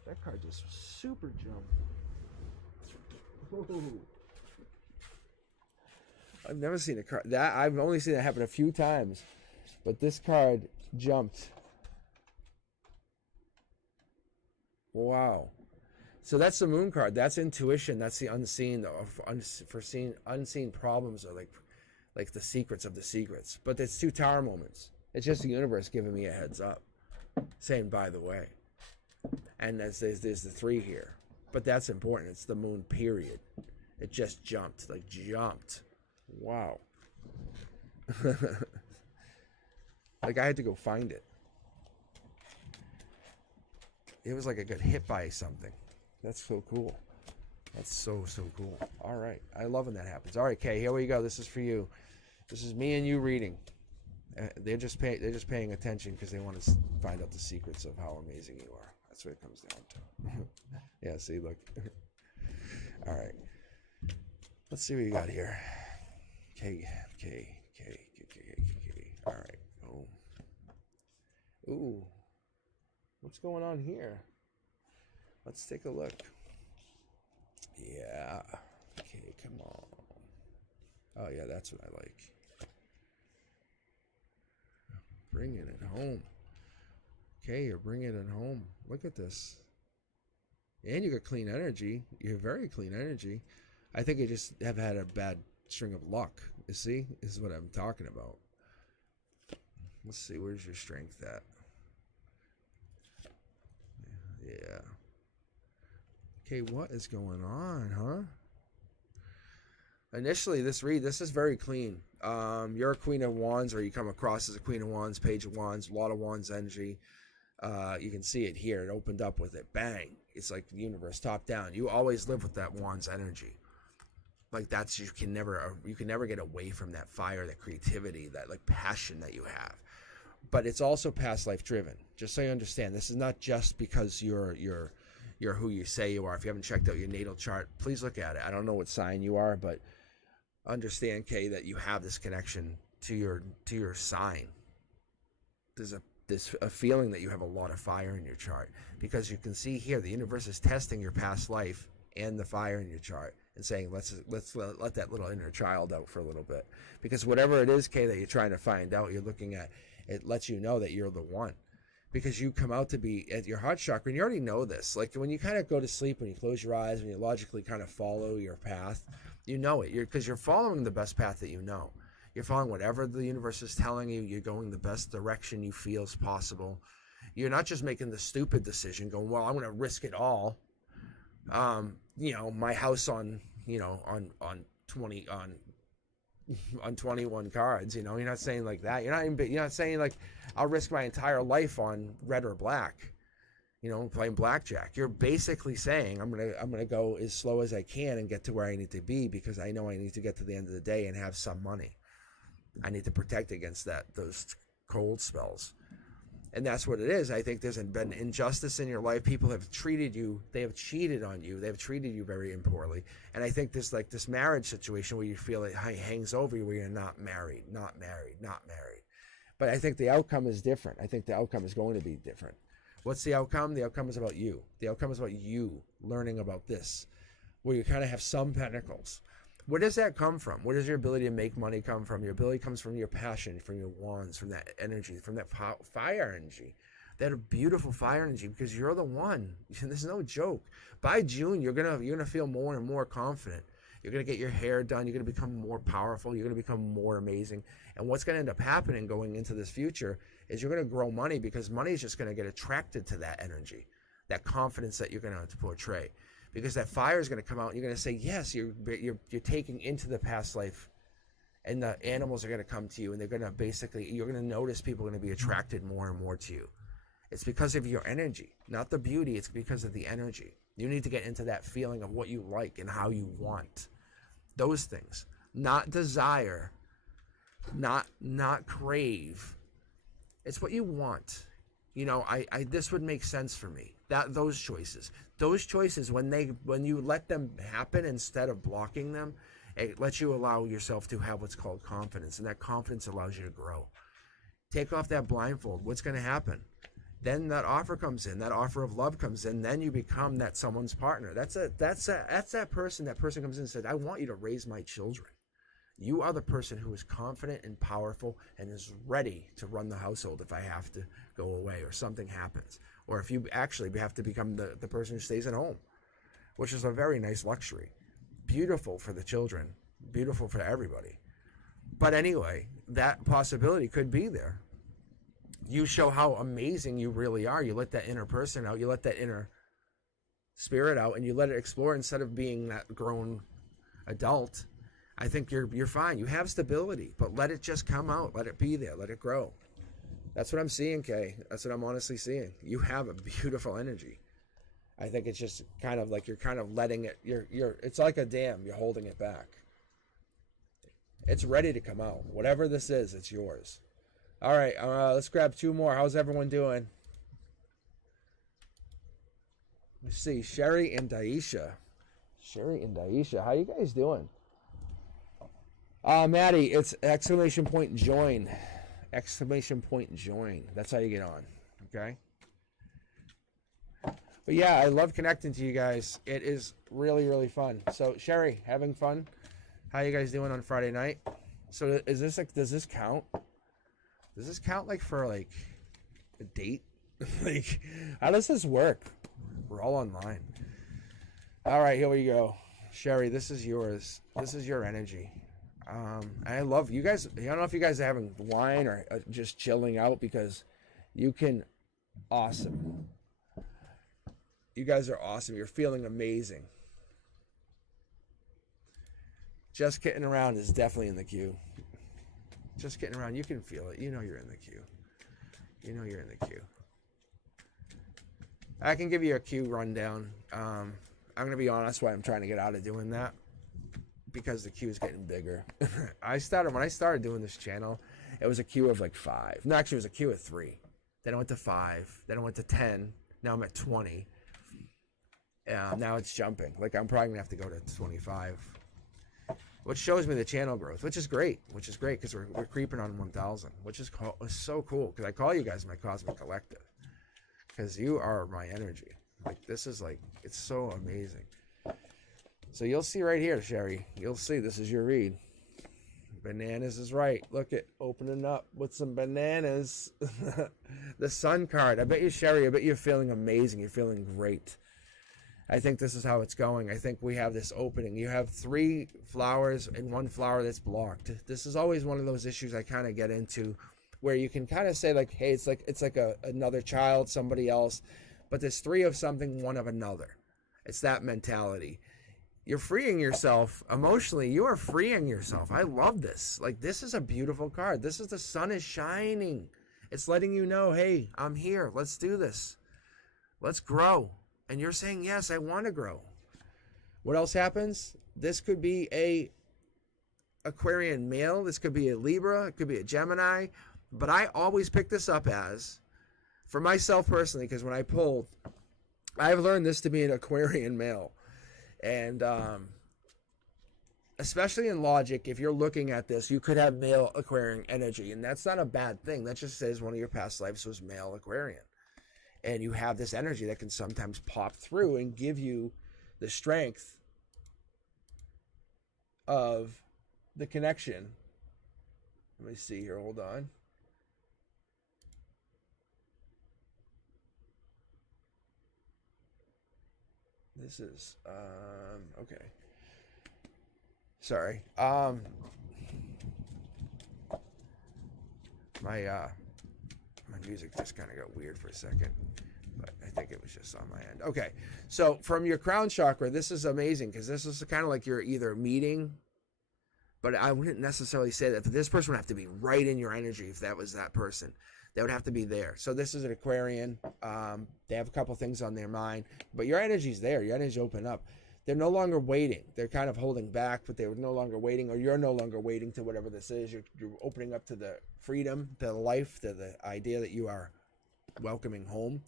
That card just super jumped. Whoa. I've never seen a card that I've only seen it happen a few times, but this card jumped. Wow. So that's the moon card. That's intuition. That's the unseen, unseen problems, or like the secrets of the secrets. But it's two tower moments. It's just the universe giving me a heads up, saying by the way. And there's the three here, but that's important. It's the moon period. It just jumped, like jumped. Wow. Like I had to go find it. It was like I got hit by something. That's so cool. That's so cool. All right. I love when that happens. All right, Kay, here we go. This is for you. This is me and you reading. They're just paying attention because they want to find out the secrets of how amazing you are. That's what it comes down to. Yeah, see, look. All right. Let's see what you got here. K. All right. Oh. Ooh. What's going on here? Let's take a look. Yeah. Okay, come on. Oh, yeah, that's what I like. Bringing it home. Okay, you're bringing it home. Look at this. And you got clean energy. You have very clean energy. I think you just have had a bad string of luck. You see? This is what I'm talking about. Let's see. Where's your strength at? Yeah. Okay, what is going on, huh? Initially, this is very clean. You're a Queen of Wands, or you come across as a Queen of Wands, Page of Wands, a lot of Wands energy. You can see it here. It opened up with it. Bang. It's like the universe top down. You always live with that Wands energy. Like that's, you can never get away from that fire, that creativity, that like passion that you have. But it's also past life driven. Just so you understand, this is not just because you're who you say you are. If you haven't checked out your natal chart, please look at it. I don't know what sign you are, but understand, Kay, that you have this connection to your sign. There's a feeling that you have a lot of fire in your chart, because you can see here the universe is testing your past life and the fire in your chart and saying let's let that little inner child out for a little bit, because whatever it is, Kay, that you're trying to find out, you're looking at, it lets you know that you're the one. because you come out to be at your heart chakra, and you already know this. Like when you kind of go to sleep, when you close your eyes, when you logically kind of follow your path, you know it. Because you're following the best path that you know. You're following whatever the universe is telling you. You're going the best direction you feel is possible. You're not just making the stupid decision, going, well, I'm going to risk it all. My house on 21 cards. You're not saying like that. You're not saying like I'll risk my entire life on red or black. Playing blackjack. You're basically saying I'm gonna go as slow as I can and get to where I need to be, because I know I need to get to the end of the day and have some money. I need to protect against those cold spells. And that's what it is. I think there's been injustice in your life. People have treated you, they have cheated on you, they have treated you very poorly. And I think this marriage situation where you feel it hangs over you, where you're not married. But I think the outcome is different. I think the outcome is going to be different. What's the outcome? The outcome is about you. The outcome is about you learning about this, where you kind of have some pentacles. Where does that come from? Where does your ability to make money come from? Your ability comes from your passion, from your wands, from that energy, from that fire energy. That beautiful fire energy, because you're the one. There's no joke. By June, you're gonna feel more and more confident. You're gonna get your hair done. You're gonna become more powerful. You're gonna become more amazing. And what's gonna end up happening going into this future is you're gonna grow money, because money is just gonna get attracted to that energy, that confidence that you're gonna portray. Because that fire is going to come out, and you're going to say, yes, you're taking into the past life, and the animals are going to come to you, and they're going to you're going to notice people are going to be attracted more and more to you. It's because of your energy, not the beauty. It's because of the energy. You need to get into that feeling of what you like and how you want. Those things, not desire, not crave. It's what you want. This would make sense for me. Those choices, when you let them happen instead of blocking them, it lets you allow yourself to have what's called confidence, and that confidence allows you to grow. Take off that blindfold. What's going to happen? Then that offer comes in. That offer of love comes in. Then you become someone's partner. That's that person. That person comes in and said, "I want you to raise my children." You are the person who is confident and powerful and is ready to run the household if I have to go away or something happens. Or if you actually have to become the person who stays at home, which is a very nice luxury. Beautiful for the children, beautiful for everybody. But anyway, that possibility could be there. You show how amazing you really are. You let that inner person out. You let that inner spirit out, and you let it explore instead of being that grown adult. I think you're fine. You have stability, but let it just come out. Let it be there. Let it grow. That's what I'm seeing, Kay. That's what I'm honestly seeing. You have a beautiful energy. I think it's just kind of like you're kind of letting it. It's like a dam. You're holding it back. It's ready to come out. Whatever this is, it's yours. All right. Let's grab two more. How's everyone doing? Let's see. Sherry and Daisha. How you guys doing? Maddie, it's !join. !join. That's how you get on. Okay? But yeah, I love connecting to you guys. It is really, really fun. So, Sherry, having fun? How you guys doing on Friday night? So, is this like, does this count? Does this count like for like a date? Like, how does this work? We're all online. All right, here we go. Sherry, this is yours. This is your energy. I love you guys. I don't know if you guys are having wine or just chilling out, because you can. Awesome. You guys are awesome. You're feeling amazing. Just getting around is definitely in the queue. Just getting around, you can feel it. You know you're in the queue. I can give you a queue rundown. I'm going to be honest why I'm trying to get out of doing that. Because the queue is getting bigger. When I started doing this channel, it was a queue of like 5. No, actually it was a queue of 3. Then I went to 5. Then I went to 10. Now I'm at 20. Now it's jumping. Like I'm probably gonna have to go to 25. Which shows me the channel growth, which is great because we're creeping on 1,000, which is so cool, because I call you guys my cosmic collective, because you are my energy. Like this is like, it's so amazing. So you'll see right here, Sherry. You'll see this is your read. Bananas is right. Look at opening up with some bananas. The sun card. I bet you, Sherry, I bet you're feeling amazing. You're feeling great. I think this is how it's going. I think we have this opening. You have 3 flowers and 1 flower that's blocked. This is always one of those issues I kind of get into where you can kind of say like, hey, it's like another child, somebody else, but there's 3 of something, 1 of another. It's that mentality. You're freeing yourself emotionally. You are freeing yourself. I love this. Like, this is a beautiful card. This is the sun is shining. It's letting you know, hey, I'm here. Let's do this. Let's grow. And you're saying, yes, I want to grow. What else happens? This could be a Aquarian male. This could be a Libra. It could be a Gemini. But I always pick this up as, for myself personally, because when I pulled, I've learned this to be an Aquarian male. And especially in logic, if you're looking at this, you could have male Aquarian energy. And that's not a bad thing. That just says one of your past lives was male Aquarian. And you have this energy that can sometimes pop through and give you the strength of the connection. Let me see here. Hold on. This is, okay. Sorry. My music just kind of got weird for a second, but I think it was just on my end. Okay. So from your crown chakra, this is amazing because this is kind of like you're either meeting, but I wouldn't necessarily say that. This person would have to be right in your energy if that was that person. They would have to be there. So this is an Aquarian. They have a couple things on their mind, but your energy's there. Your energy open up. They're no longer waiting. They're kind of holding back, but they're no longer waiting, or you're no longer waiting to whatever this is. You're opening up to the freedom, to the life, to the idea that you are welcoming home.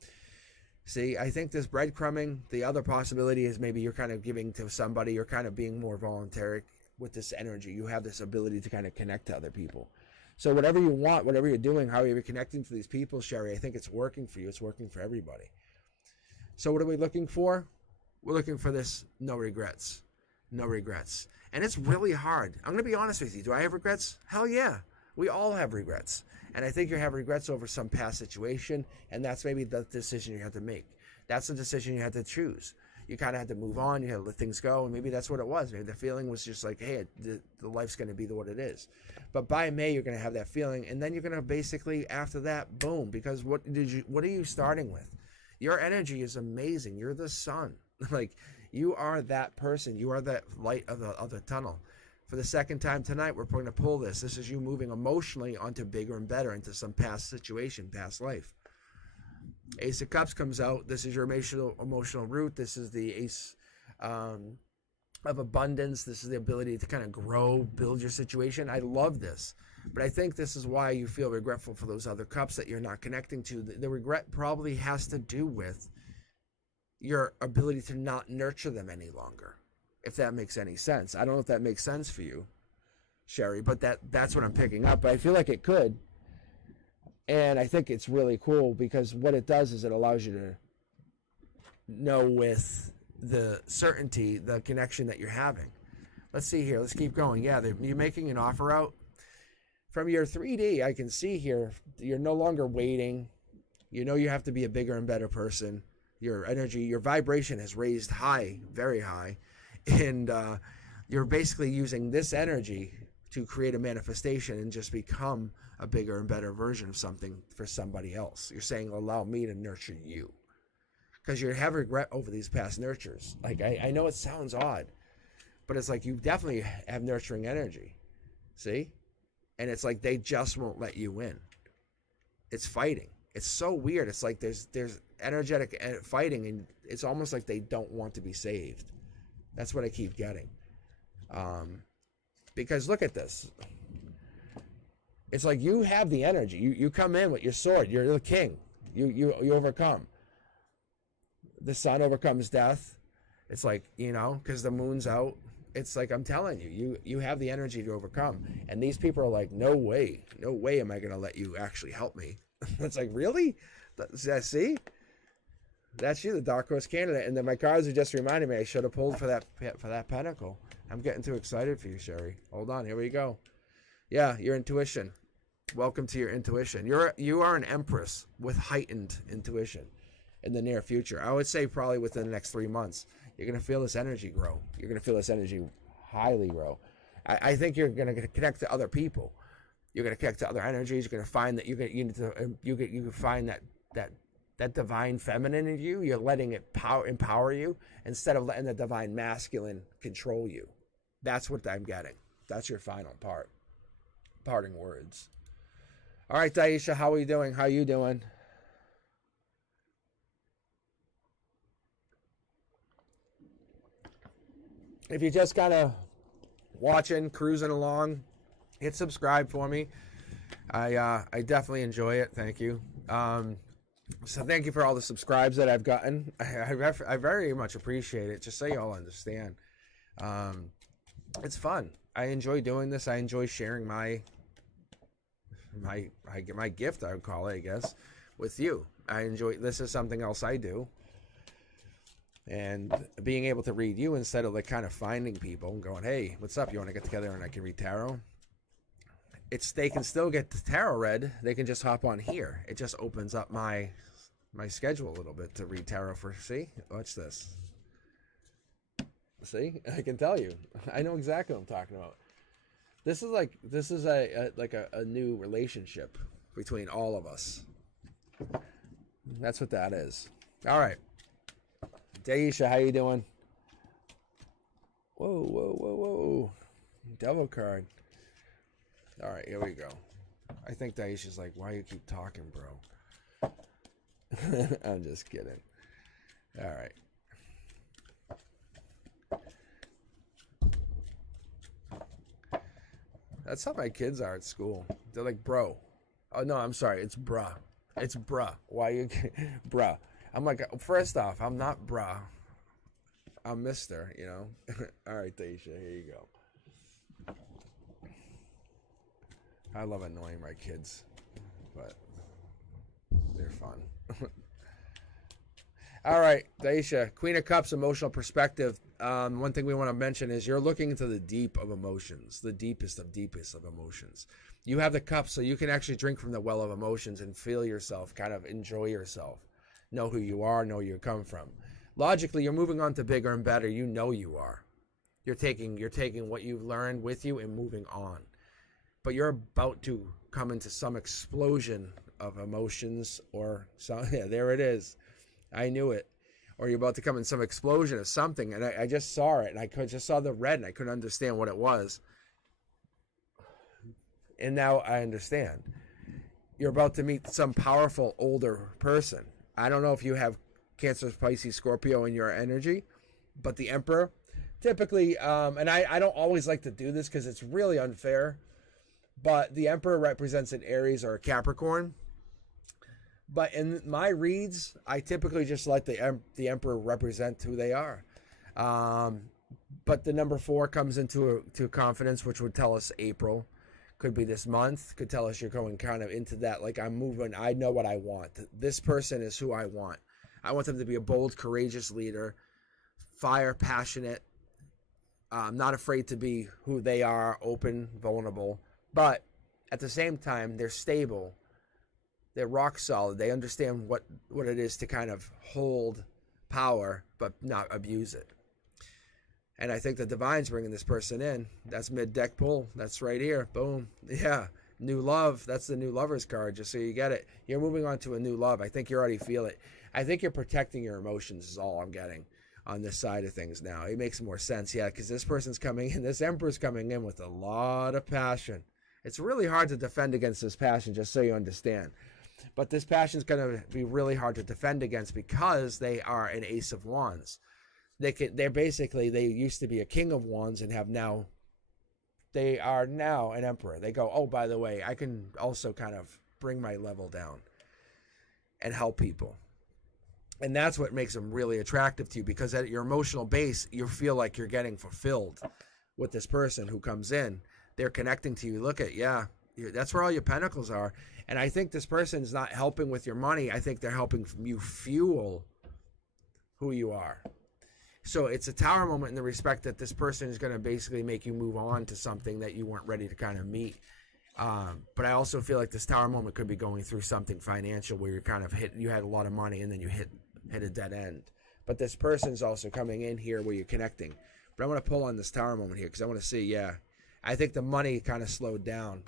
See, I think this breadcrumbing, the other possibility is maybe you're kind of giving to somebody. You're kind of being more voluntary with this energy. You have this ability to kind of connect to other people. So whatever you want, whatever you're doing, how you're connecting to these people, Sherry, I think it's working for you. It's working for everybody. So what are we looking for? We're looking for this no regrets. No regrets. And it's really hard. I'm going to be honest with you. Do I have regrets? Hell yeah. We all have regrets. And I think you have regrets over some past situation, and that's maybe the decision you have to make. That's the decision you had to choose. You kind of had to move on. You had to let things go, and maybe that's what it was. Maybe the feeling was just like, hey, the life's going to be what it is. But by May, you're going to have that feeling, and then you're going to basically, after that, boom, because what are you starting with? Your energy is amazing. You're the sun. Like, you are that person. You are that light of the tunnel. For the second time tonight, we're going to pull this. This is you moving emotionally onto bigger and better, into some past situation, past life. Ace of Cups comes out. This is your emotional root. This is the Ace of Abundance. This is the ability to kind of grow, build your situation. I love this. But I think this is why you feel regretful for those other cups that you're not connecting to. The regret probably has to do with your ability to not nurture them any longer, if that makes any sense. I don't know if that makes sense for you, Sherry, but that's what I'm picking up. But I feel like it could. And I think it's really cool because what it does is it allows you to know with the certainty the connection that you're having. Let's see here. Let's keep going. Yeah, you're making an offer out. From your 3D, I can see here, you're no longer waiting. You know you have to be a bigger and better person. Your energy, your vibration has raised high, very high. And you're basically using this energy to create a manifestation and just become a bigger and better version of something for somebody else. You're saying, allow me to nurture you. Because you have regret over these past nurtures. Like, I know it sounds odd, but it's like you definitely have nurturing energy. See? And it's like they just won't let you in. It's fighting. It's so weird. It's like there's energetic fighting, and it's almost like they don't want to be saved. That's what I keep getting. Because look at this. It's like you have the energy. You come in with your sword. You're the king. You overcome. The sun overcomes death. It's like, because the moon's out. It's like, I'm telling you, you have the energy to overcome. And these people are like, no way am I going to let you actually help me. It's like, really? See? That's you, the Dark Horse candidate. And then my cards are just reminding me I should have pulled for that pentacle. I'm getting too excited for you, Sherry. Hold on, here we go. Yeah, your intuition. Welcome to your intuition. You are an empress with heightened intuition in the near future. I would say probably within the next 3 months, you're going to feel this energy grow. You're going to feel this energy highly grow. I think you're going to connect to other people. You're going to connect to other energies. You're going to find that you can find that divine feminine in you. You're letting it empower you instead of letting the divine masculine control you. That's what I'm getting. That's your final parting words. All right, Daisha, how are you doing? How you doing? If you're just kind of watching, cruising along, hit subscribe for me. I definitely enjoy it. Thank you. So thank you for all the subscribes that I've gotten. I very much appreciate it. Just so you all understand, it's fun. I enjoy doing this. I enjoy sharing my gift, I would call it, I guess, with you. I enjoy, this is something else I do. And being able to read you instead of like kind of finding people and going, hey, what's up? You want to get together and I can read tarot? They can still get the tarot read. They can just hop on here. It just opens up my schedule a little bit to read tarot for. See, watch this. See, I can tell you. I know exactly what I'm talking about. This is a new relationship between all of us. That's what that is. All right. Daisha, how you doing? Whoa. Devil card. All right, here we go. I think Daisha's like, why you keep talking, bro? I'm just kidding. All right. That's how my kids are at school. They're like, bro. Oh, no, I'm sorry. It's bruh. It's bruh. Why you... bruh. I'm like, first off, I'm not bruh. I'm Mr., you know. All right, Daisha, here you go. I love annoying my kids, but they're fun. All right, Daisha, Queen of Cups, emotional perspective. One thing we want to mention is you're looking into the deep of emotions, the deepest of emotions. You have the cup, so you can actually drink from the well of emotions and feel yourself, kind of enjoy yourself. Know who you are, know where you come from. Logically, you're moving on to bigger and better. You know you are. You're taking what you've learned with you and moving on. But you're about to come into some explosion of emotions or some, yeah, there it is. I knew it. Or you're about to come in some explosion of something. And I just saw it. And I just saw the red and I couldn't understand what it was. And now I understand. You're about to meet some powerful older person. I don't know if you have Cancer, Pisces, Scorpio in your energy, but the Emperor, typically, and I don't always like to do this because it's really unfair, but the Emperor represents an Aries or a Capricorn. But in my reads, I typically just let the Emperor represent who they are. But the number 4 comes into confidence, which would tell us April. Could be this month. Could tell us you're going kind of into that. Like, I'm moving. I know what I want. This person is who I want. I want them to be a bold, courageous leader. Fire, passionate. Not afraid to be who they are. Open, vulnerable. But at the same time, they're stable. They're rock solid. They understand what it is to kind of hold power, but not abuse it. And I think the Divine's bringing this person in. That's mid-deck pull. That's right here. Boom. Yeah. New love. That's the new lover's card, just so you get it. You're moving on to a new love. I think you already feel it. I think you're protecting your emotions is all I'm getting on this side of things now. It makes more sense, yeah, because this person's coming in. This Emperor's coming in with a lot of passion. It's really hard to defend against this passion, just so you understand. But this passion's going to be really hard to defend against because they are an Ace of Wands. They used to be a King of Wands and they are now an Emperor. They go, oh, by the way, I can also kind of bring my level down and help people. And that's what makes them really attractive to you, because at your emotional base, you feel like you're getting fulfilled with this person who comes in. They're connecting to you. Look at, yeah, that's where all your pentacles are. And I think this person is not helping with your money. I think they're helping you fuel who you are. So it's a Tower moment in the respect that this person is going to basically make you move on to something that you weren't ready to kind of meet. But I also feel like this tower moment could be going through something financial where you're kind of you had a lot of money and then you hit a dead end. But this person's also coming in here where you're connecting. But I want to pull on this tower moment here because I want to see, yeah, I think the money kind of slowed down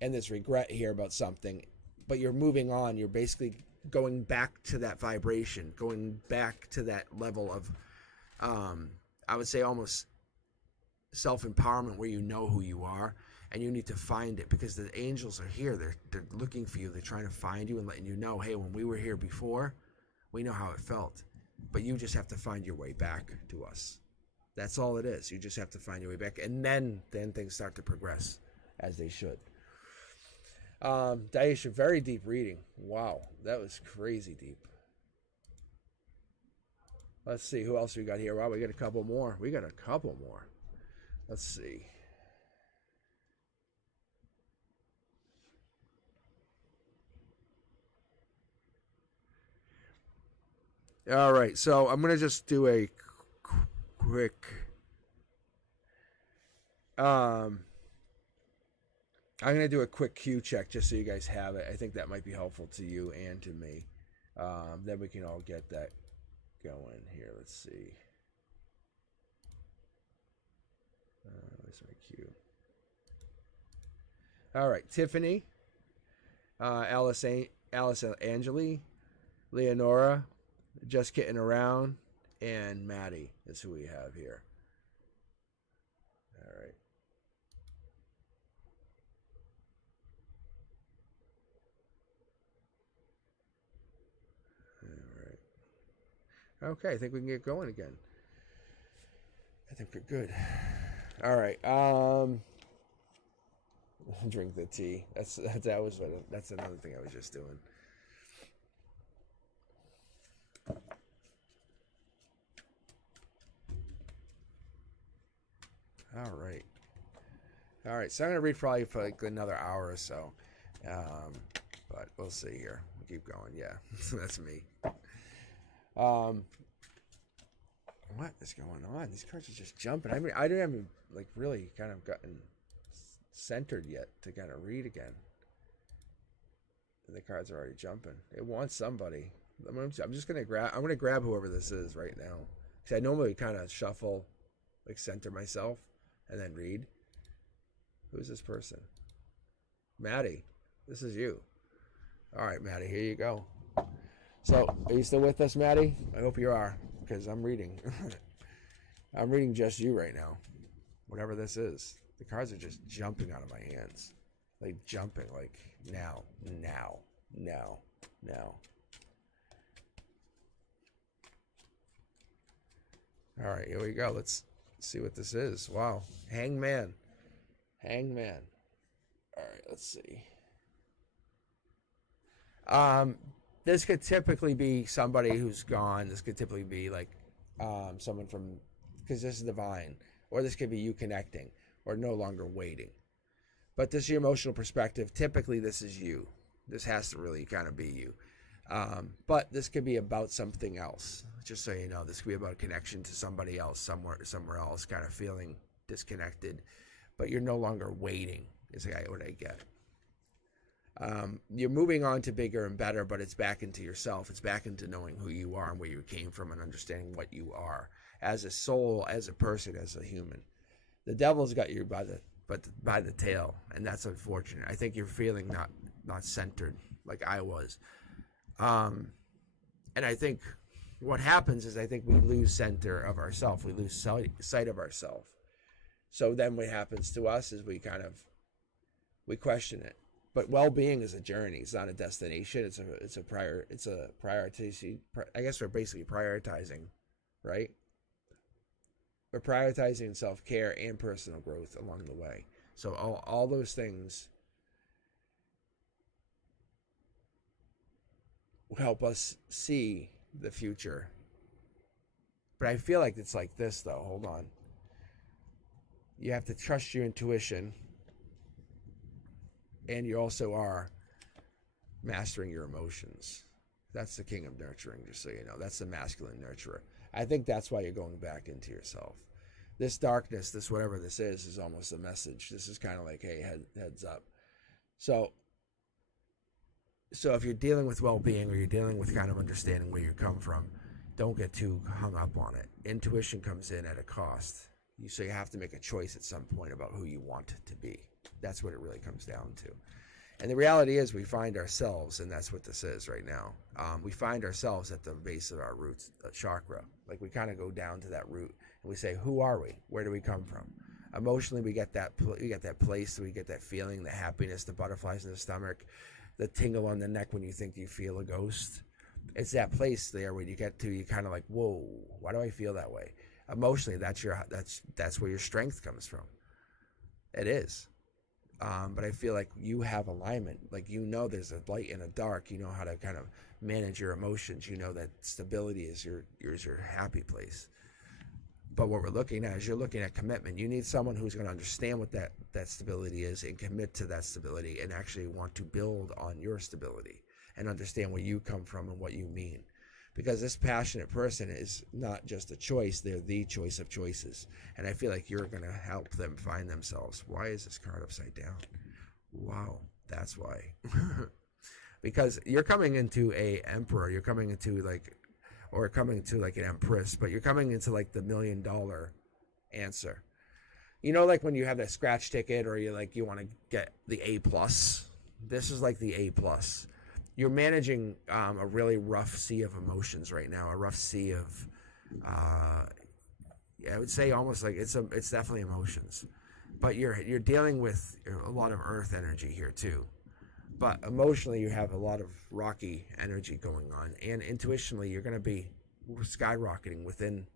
and there's regret here about something. But you're moving on. You're basically going back to that vibration, going back to that level of, I would say almost self-empowerment where you know who you are. And you need to find it because the angels are here. They're looking for you. They're trying to find you and letting you know, hey, when we were here before, we know how it felt. But you just have to find your way back to us. That's all it is. You just have to find your way back. And then things start to progress as they should. Daisha, very deep reading. Wow, that was crazy deep. Let's see, who else we got here? Wow, we got a couple more. Let's see. All right, so I'm going to just do a quick I'm going to do a quick cue check just so you guys have it. I think that might be helpful to you and to me. Then we can all get that going here. Let's see. Where's my cue? All right, Tiffany, Alice Angeli, Leonora, Just Kidding Around, and Maddie is who we have here. All right. All right. Okay, I think we can get going again. I think we're good. All right. Drink the tea. That's another thing I was just doing. All right. So I'm gonna read probably for like another hour or so, but we'll see here. We'll keep going. Yeah, that's me. What is going on? These cards are just jumping. I mean, I didn't even like really kind of gotten centered yet to kind of read again. And the cards are already jumping. It wants somebody. I'm just gonna grab. I'm gonna grab whoever this is right now because I normally kind of shuffle, like center myself, and then read. Who's this person? Maddie. This is you. All right, Maddie. Here you go. So, are you still with us, Maddie? I hope you are, because I'm reading. I'm reading just you right now. Whatever this is. The cards are just jumping out of my hands. Like jumping, like now. All right, here we go. Let's see what this is. Wow. Hangman. All right, let's see. This could typically be somebody who's gone. This could typically be like someone from, because this is divine, or this could be you connecting, or no longer waiting. But this is your emotional perspective. Typically, this is you. This has to really kind of be you. But this could be about something else. Just so you know, this could be about a connection to somebody else, somewhere else, kind of feeling disconnected. But you're no longer waiting, is what I get. You're moving on to bigger and better, but it's back into yourself. It's back into knowing who you are and where you came from and understanding what you are as a soul, as a person, as a human. The devil's got you by the tail, and that's unfortunate. I think you're feeling not centered like I was. And I think what happens is I think we lose center of ourself. We lose sight of ourself. So then what happens to us is we question it. But well-being is a journey. It's not a destination. It's a prioritization. I guess we're basically prioritizing, right? We're prioritizing self-care and personal growth along the way. So all those things will help us see the future. But I feel like it's like this, though. Hold on. You have to trust your intuition. And you also are mastering your emotions. That's the king of nurturing, just so you know. That's the masculine nurturer. I think that's why you're going back into yourself. This darkness, this whatever this is almost a message. This is kind of like, hey, heads up. So if you're dealing with well-being, or you're dealing with kind of understanding where you come from, don't get too hung up on it. Intuition comes in at a cost. So you have to make a choice at some point about who you want to be. That's what it really comes down to. And the reality is, we find ourselves, and that's what this is right now. We find ourselves at the base of our root chakra. Like, we kind of go down to that root, and we say, who are we? Where do we come from? Emotionally, we get that place, we get that feeling, the happiness, the butterflies in the stomach, the tingle on the neck when you think you feel a ghost. It's that place there when you get to, you kind of like, whoa, why do I feel that way? Emotionally, that's where your strength comes from. It is. But I feel like you have alignment. Like, there's a light and a dark. You know how to kind of manage your emotions. You know that stability is your happy place. But what we're looking at is, you're looking at commitment. You need someone who's going to understand what that stability is, and commit to that stability, and actually want to build on your stability and understand where you come from and what you mean. Because this passionate person is not just a choice, they're the choice of choices. And I feel like you're going to help them find themselves. Why is this card upside down? Wow, that's why. Because you're coming into a emperor, you're coming into like an empress, but you're coming into like the $1 million answer. You know, like when you have that scratch ticket, or you want to get the A+. This is like the A+. You're managing a really rough sea of emotions right now, a rough sea of, I would say almost like it's definitely emotions, but you're dealing with a lot of earth energy here too. But emotionally, you have a lot of rocky energy going on, and intuitionally, you're going to be skyrocketing within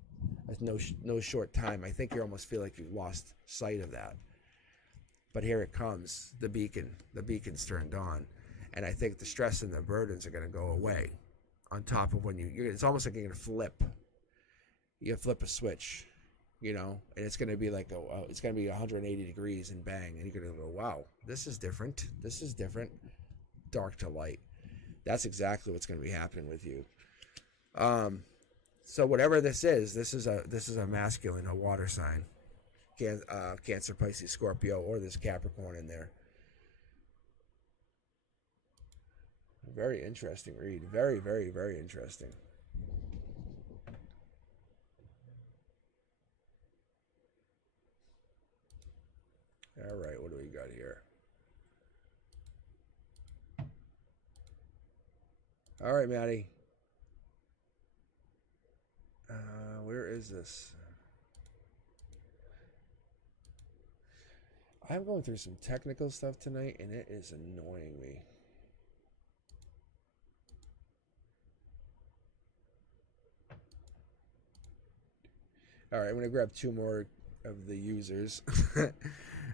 no short time. I think you almost feel like you've lost sight of that. But here it comes, the beacon's turned on. And I think the stress and the burdens are going to go away. On top of when it's almost like you're going to flip. You flip a switch, and it's going to be like it's going to be 180 degrees and bang, and you're going to go, wow, this is different. This is different. Dark to light. That's exactly what's going to be happening with you. So whatever this is a masculine, a water sign, Cancer, Pisces, Scorpio, or there's Capricorn in there. Very interesting read. Very, very, very interesting. All right, what do we got here? All right, Maddie. Where is this? I'm going through some technical stuff tonight, and it is annoying me. All right, I'm going to grab 2 more of the users.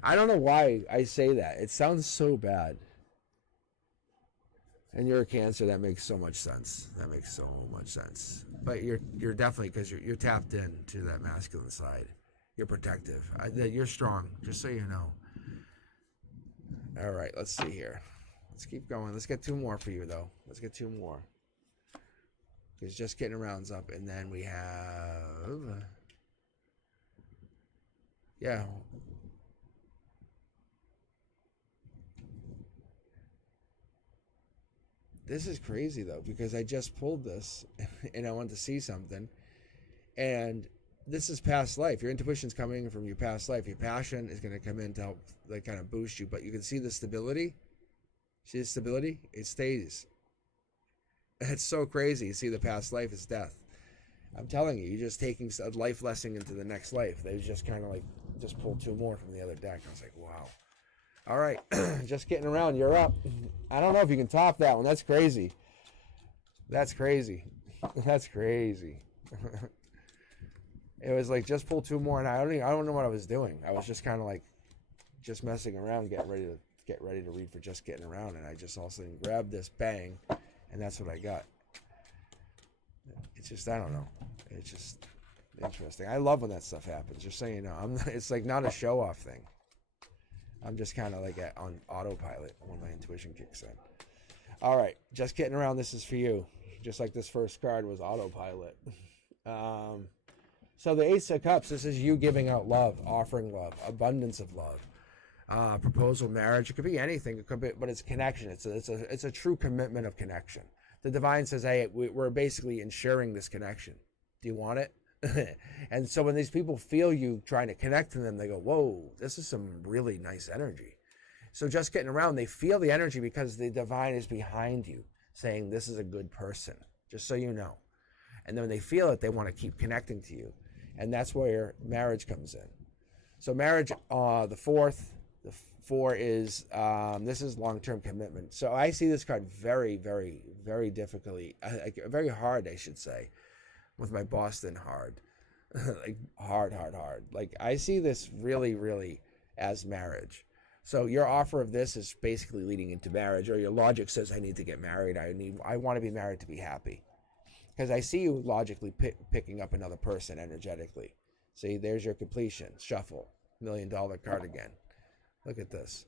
I don't know why I say that. It sounds so bad. And you're a Cancer, that makes so much sense. That makes so much sense. But you're definitely, because you're tapped in to that masculine side. You're protective. You're strong, just so you know. All right, let's see here. Let's keep going. Let's get 2 more for you, though. Let's get 2 more. Because just getting arounds up. And then we have... Yeah. This is crazy, though, because I just pulled this and I wanted to see something. And this is past life. Your intuition's coming from your past life. Your passion is going to come in to help, like, kind of boost you. But you can see the stability. See the stability? It stays. It's so crazy. You see, the past life is death. I'm telling you, you're just taking a life lesson into the next life. They just kind of like just pulled 2 more from the other deck. I was like, wow. All right, just getting around. You're up. I don't know if you can top that one. That's crazy. That's crazy. That's crazy. It was like just pull 2 more, and I don't know what I was doing. I was just kind of like just messing around, get ready to read for just getting around, and I just all of a sudden grabbed this, bang, and that's what I got. It's just, I don't know. It's just interesting. I love when that stuff happens. Just so you know, it's like not a show off thing. I'm just kind of like on autopilot when my intuition kicks in. All right, just getting around. This is for you. Just like this first card was autopilot. So the Ace of Cups, this is you giving out love, offering love, abundance of love, proposal, marriage. It could be anything. It could be, but it's connection. It's a true commitment of connection. The divine says, hey, we're basically ensuring this connection. Do you want it? And so when these people feel you trying to connect to them, they go, whoa, this is some really nice energy. So just getting around, they feel the energy because the divine is behind you saying this is a good person, just so you know. And then when they feel it, they want to keep connecting to you. And that's where marriage comes in. So marriage, the four is, this is long-term commitment. So I see this card very, very, very difficultly, very hard, I should say, with my Boston hard. Like hard. Like I see this really, really as marriage. So your offer of this is basically leading into marriage, or your logic says, I need to get married. I want to be married to be happy. Because I see you logically picking up another person energetically. See, there's your completion. Shuffle. $1 million card again. Look at this.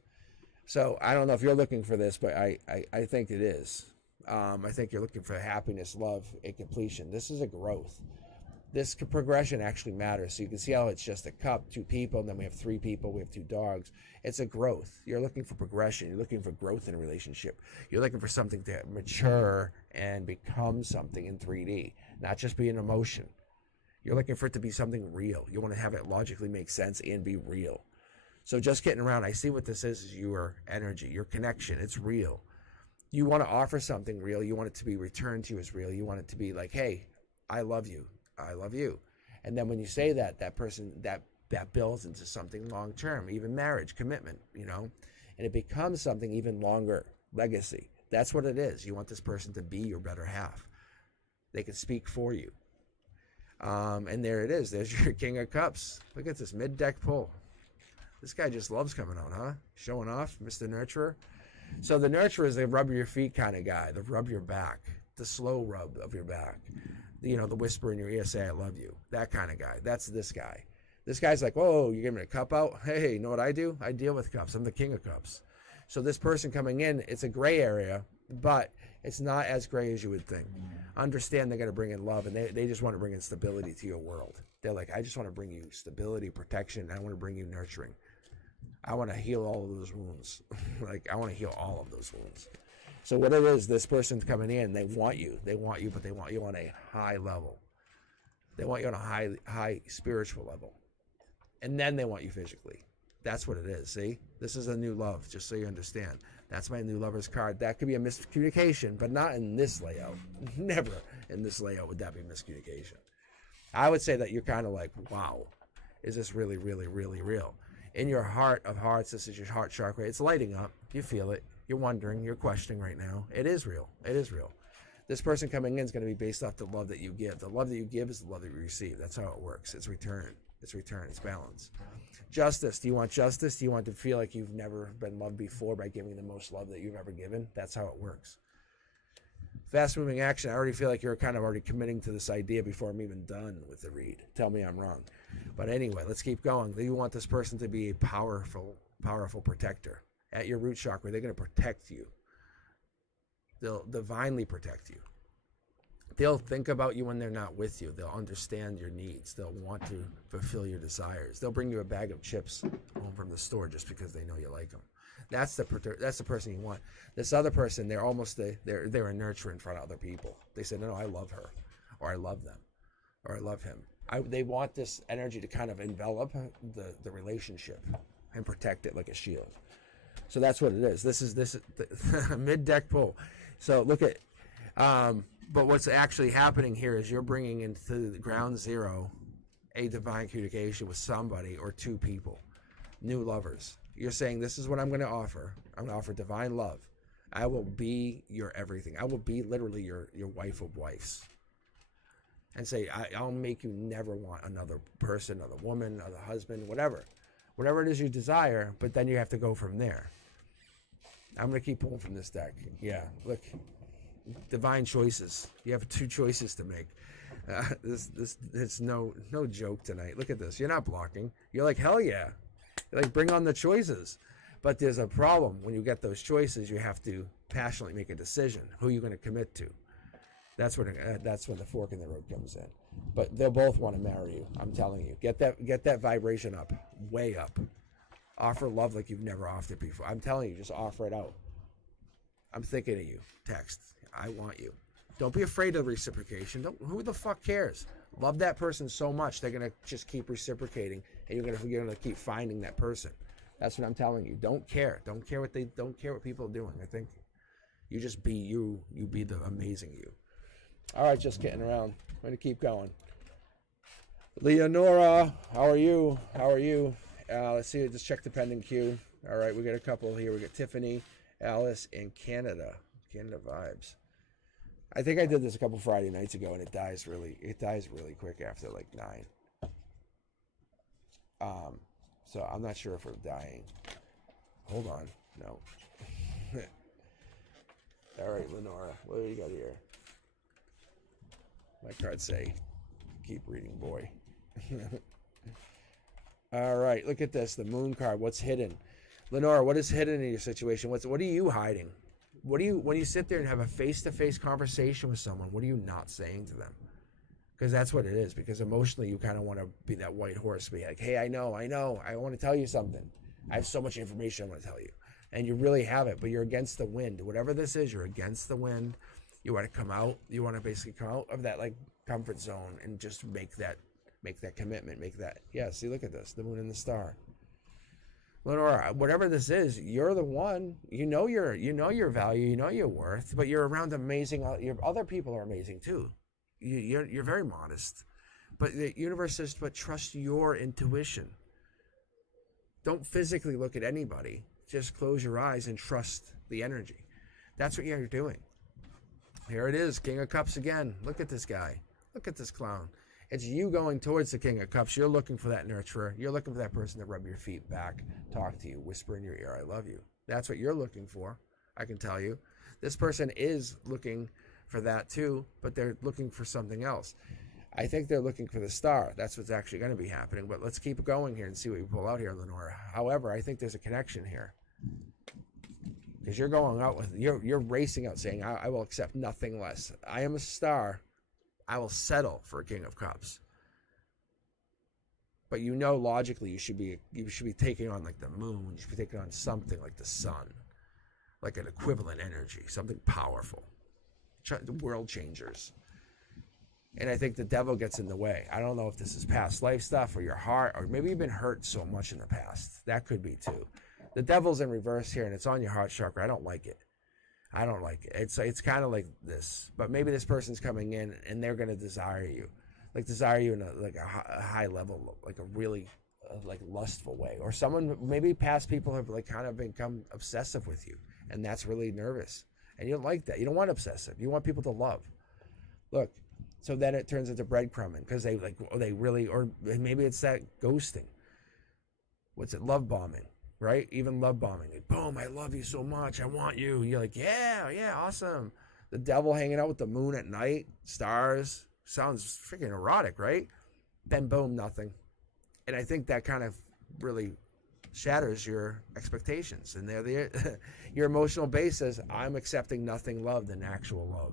So I don't know if you're looking for this, but I think it is. I think you're looking for happiness, love, and completion. This is a growth. This progression actually matters. So you can see how it's just a cup, 2 people, and then we have 3 people, we have 2 dogs. It's a growth. You're looking for progression. You're looking for growth in a relationship. You're looking for something to mature and become something in 3D, not just be an emotion. You're looking for it to be something real. You want to have it logically make sense and be real. So just getting around, I see what this is your energy, your connection. It's real. You want to offer something real. You want it to be returned to you as real. You want it to be like, hey, I love you. I love you. And then when you say that, that person, that builds into something long-term, even marriage, commitment, you know, and it becomes something even longer, legacy. That's what it is. You want this person to be your better half. They can speak for you. And there it is. There's your King of Cups. Look at this mid-deck pull. This guy just loves coming out, huh? Showing off, Mr. Nurturer. So the nurturer is the rub your feet kind of guy, the rub your back, the slow rub of your back. You know, the whisper in your ear, say, I love you. That kind of guy. That's this guy. This guy's like, whoa, you giving me a cup out? Hey, you know what I do? I deal with cups. I'm the King of Cups. So this person coming in, it's a gray area, but it's not as gray as you would think. Understand they're going to bring in love, and they just want to bring in stability to your world. They're like, I just want to bring you stability, protection, and I want to bring you nurturing. I want to heal all of those wounds. Like, I want to heal all of those wounds. So what it is, this person's coming in, they want you, but they want you on a high level. They want you on a high spiritual level. And then they want you physically. That's what it is, see? This is a new love, just so you understand. That's my new lover's card. That could be a miscommunication, but not in this layout. Never in this layout would that be miscommunication. I would say that you're kind of like, wow, is this really, really, really real? In your heart of hearts, this is your heart chakra. It's lighting up. You feel it. You're wondering, you're questioning right now. It is real. It is real. This person coming in is going to be based off the love that you give. The love that you give is the love that you receive. That's how it works. It's return. It's return. It's balance. Justice. Do you want justice? Do you want to feel like you've never been loved before by giving the most love that you've ever given? That's how it works. Fast moving action. I already feel like you're kind of already committing to this idea before I'm even done with the read. Tell me I'm wrong. But anyway, let's keep going. Do you want this person to be a powerful protector? At your root chakra, they're going to protect you. They'll divinely protect you. They'll think about you when they're not with you. They'll understand your needs. They'll want to fulfill your desires. They'll bring you a bag of chips home from the store just because they know you like them. That's the person you want. This other person, they're a nurturer in front of other people. They say, no, I love her, or I love them, or I love him. They want this energy to kind of envelop the relationship and protect it like a shield. So that's what it is. This is the mid-deck pull. So look at, but what's actually happening here is you're bringing into the ground zero a divine communication with somebody or 2 people, new lovers. You're saying, this is what I'm going to offer. I'm going to offer divine love. I will be your everything. I will be literally your wife of wives. And say, I'll make you never want another person, another woman, another husband, whatever. Whatever it is you desire, but then you have to go from there. I'm going to keep pulling from this deck. Yeah, look. Divine choices. You have 2 choices to make. It's no joke tonight. Look at this. You're not blocking. You're like, hell yeah. You're like, bring on the choices. But there's a problem. When you get those choices, you have to passionately make a decision. Who are you going to commit to? That's when the fork in the road comes in. But they'll both want to marry you. I'm telling you, get that vibration up, way up. Offer love like you've never offered before. I'm telling you, just offer it out. I'm thinking of you. Text. I want you. Don't be afraid of reciprocation. Who the fuck cares? Love that person so much they're gonna just keep reciprocating, and you're gonna keep finding that person. That's what I'm telling you. Don't care. Don't care what people are doing. I think you just be you. You be the amazing you. All right, just getting around. I'm going to keep going. Leonora, how are you? How are you? Let's see. Just check the pending queue. All right, we got a couple here. We got Tiffany, Alice, and Canada. Canada vibes. I think I did this a couple Friday nights ago, and it dies really quick after like 9. So I'm not sure if we're dying. Hold on. No. All right, Lenora, what do you got here? My cards say, keep reading, boy. All right, look at this. The moon card. What's hidden? Lenora, what is hidden in your situation? What are you hiding? When you sit there and have a face-to-face conversation with someone, what are you not saying to them? Because that's what it is. Because emotionally, you kind of want to be that white horse. Be like, hey, I know. I want to tell you something. I have so much information I want to tell you. And you really have it, but you're against the wind. Whatever this is, you're against the wind. You want to come out. You want to basically come out of that like comfort zone and just make that commitment. Make that. Yeah. See, look at this. The moon and the star. Lenora, whatever this is, you're the one. You know your value. You know your worth. But you're around amazing. Your other people are amazing too. You're very modest. But the universe says, but trust your intuition. Don't physically look at anybody. Just close your eyes and trust the energy. That's what you're doing. Here it is, King of Cups again. Look at this guy. Look at this clown. It's you going towards the King of Cups. You're looking for that nurturer. You're looking for that person to rub your feet back, talk to you, whisper in your ear, I love you. That's what you're looking for, I can tell you. This person is looking for that too, but they're looking for something else. I think they're looking for the star. That's what's actually going to be happening. But let's keep going here and see what we pull out here, Lenora. However, I think there's a connection here. Because you're going out with, you're racing out saying, I will accept nothing less. I am a star. I will settle for a King of Cups. But you know logically you should be taking on like the moon. You should be taking on something like the sun. Like an equivalent energy. Something powerful. World changers. And I think the devil gets in the way. I don't know if this is past life stuff or your heart, or maybe you've been hurt so much in the past. That could be too. The devil's in reverse here, and it's on your heart chakra. I don't like it. I don't like it. It's kind of like this. But maybe this person's coming in, and they're going to desire you. Like desire you in a high level, like a really like lustful way. Or someone, maybe past people have like kind of become obsessive with you. And that's really nervous. And you don't like that. You don't want obsessive. You want people to love. Look. So then it turns into breadcrumbing because they really, or maybe it's that ghosting. What's it? Love bombing, right? Even love bombing. Like, boom, I love you so much. I want you. You're like, yeah, awesome. The devil hanging out with the moon at night, stars. Sounds freaking erotic, right? Then boom, nothing. And I think that kind of really shatters your expectations. And your emotional base says, I'm accepting nothing love than actual love.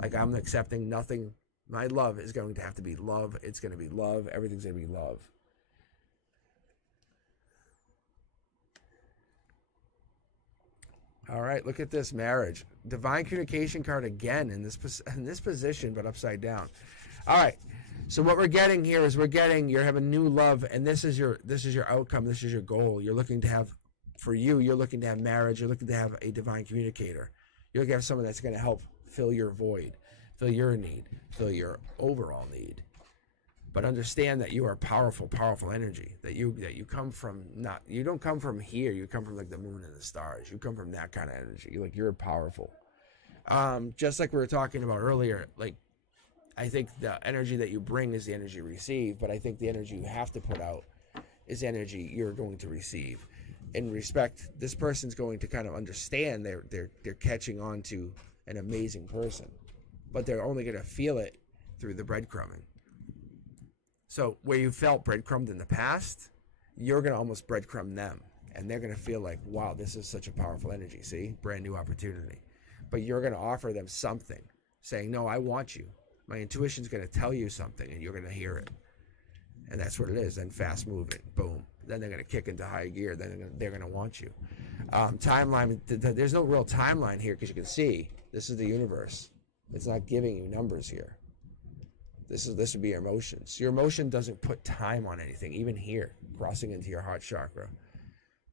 Like I'm accepting nothing. My love is going to have to be love. It's going to be love. Everything's going to be love. All right, look at this marriage. Divine communication card again in this position, but upside down. All right. So what we're getting here is you're having new love, and this is your outcome. This is your goal. You're looking to have, for you, you're looking to have marriage. You're looking to have a divine communicator. You're looking to have someone that's going to help fill your void, fill your need, fill your overall need. But understand that you are powerful, powerful energy. That you come from you don't come from here. You come from like the moon and the stars. You come from that kind of energy. You're powerful. Just like we were talking about earlier, like I think the energy that you bring is the energy you receive, but I think the energy you have to put out is energy you're going to receive. In respect, this person's going to kind of understand they're catching on to an amazing person, but they're only going to feel it through the breadcrumbing. So where you felt breadcrumbed in the past, you're going to almost breadcrumb them, and they're going to feel like, wow, this is such a powerful energy. See, brand new opportunity. But you're going to offer them something saying, no, I want you. My intuition's going to tell you something, and you're going to hear it. And that's what it is. Then fast moving, boom. Then they're going to kick into high gear. Then they're going to want you. Timeline, there's no real timeline here because you can see this is the universe. It's not giving you numbers here. This would be your emotions. Your emotion doesn't put time on anything, even here, crossing into your heart chakra.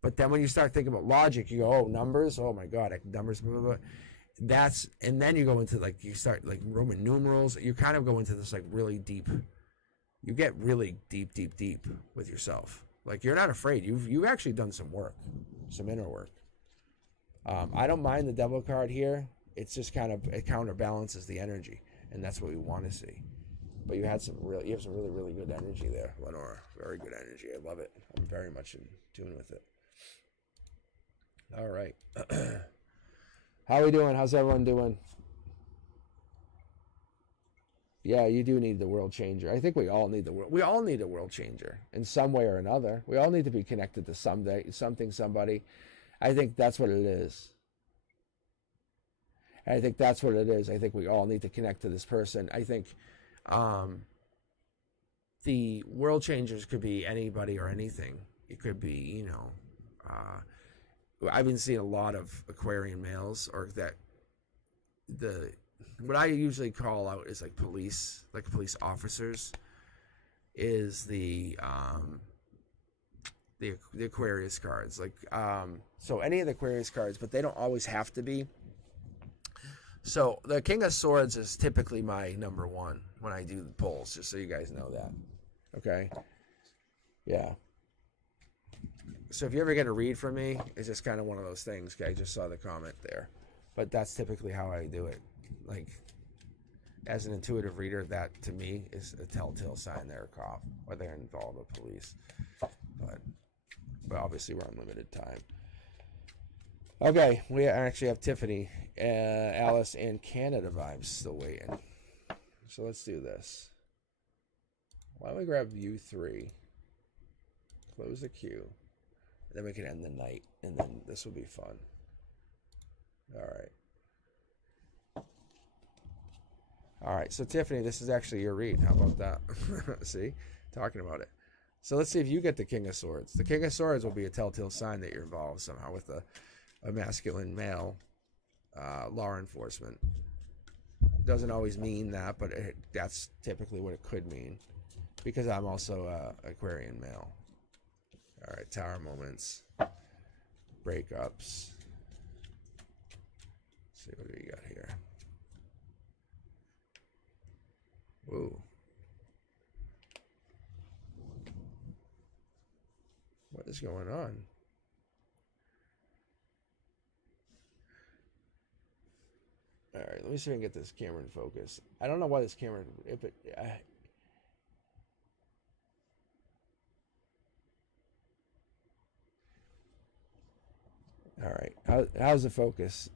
But then when you start thinking about logic, you go, oh, numbers, oh my God, numbers, blah, blah, blah. And then you go into like, you start like Roman numerals. You kind of go into this like really deep, you get really deep with yourself. Like you're not afraid. You've actually done some work, some inner work. I don't mind the devil card here. It's just kind of, it counterbalances the energy, and that's what we want to see. But you have some really good energy there, Lenora. Very good energy. I love it. I'm very much in tune with it. All right. How are we doing? How's everyone doing? Yeah, you do need the world changer. I think we all need we all need a world changer in some way or another. We all need to be connected to something, somebody. I think that's what it is. I think that's what it is. I think we all need to connect to this person. I think the world changers could be anybody or anything. It could be, you know, I've been seeing a lot of Aquarian males, or that what I usually call out is like police officers, is the Aquarius cards. Like so any of the Aquarius cards, but they don't always have to be. So the King of Swords is typically my number one when I do the polls, just so you guys know that. Okay? Yeah. So if you ever get a read from me, it's just kind of one of those things. Okay, I just saw the comment there. But that's typically how I do it. Like, as an intuitive reader, that to me is a telltale sign they're a cop or they're involved with police. But obviously we're on limited time. Okay, we actually have Tiffany, Alice, and Canada vibes still waiting. So let's do this. Why don't we grab U3, close the queue, and then we can end the night, and then this will be fun. All right, so Tiffany, this is actually your read. How about that? See? Talking about it. So let's see if you get the King of Swords. The King of Swords will be a telltale sign that you're involved somehow with a masculine male law enforcement. Doesn't always mean that, but that's typically what it could mean, because I'm also Aquarian male. All right, tower moments, breakups. Let's see what do we got here. Ooh. What is going on? All right, let me see if I can get this camera in focus. I don't know why this camera, if it, all right, how's the focus?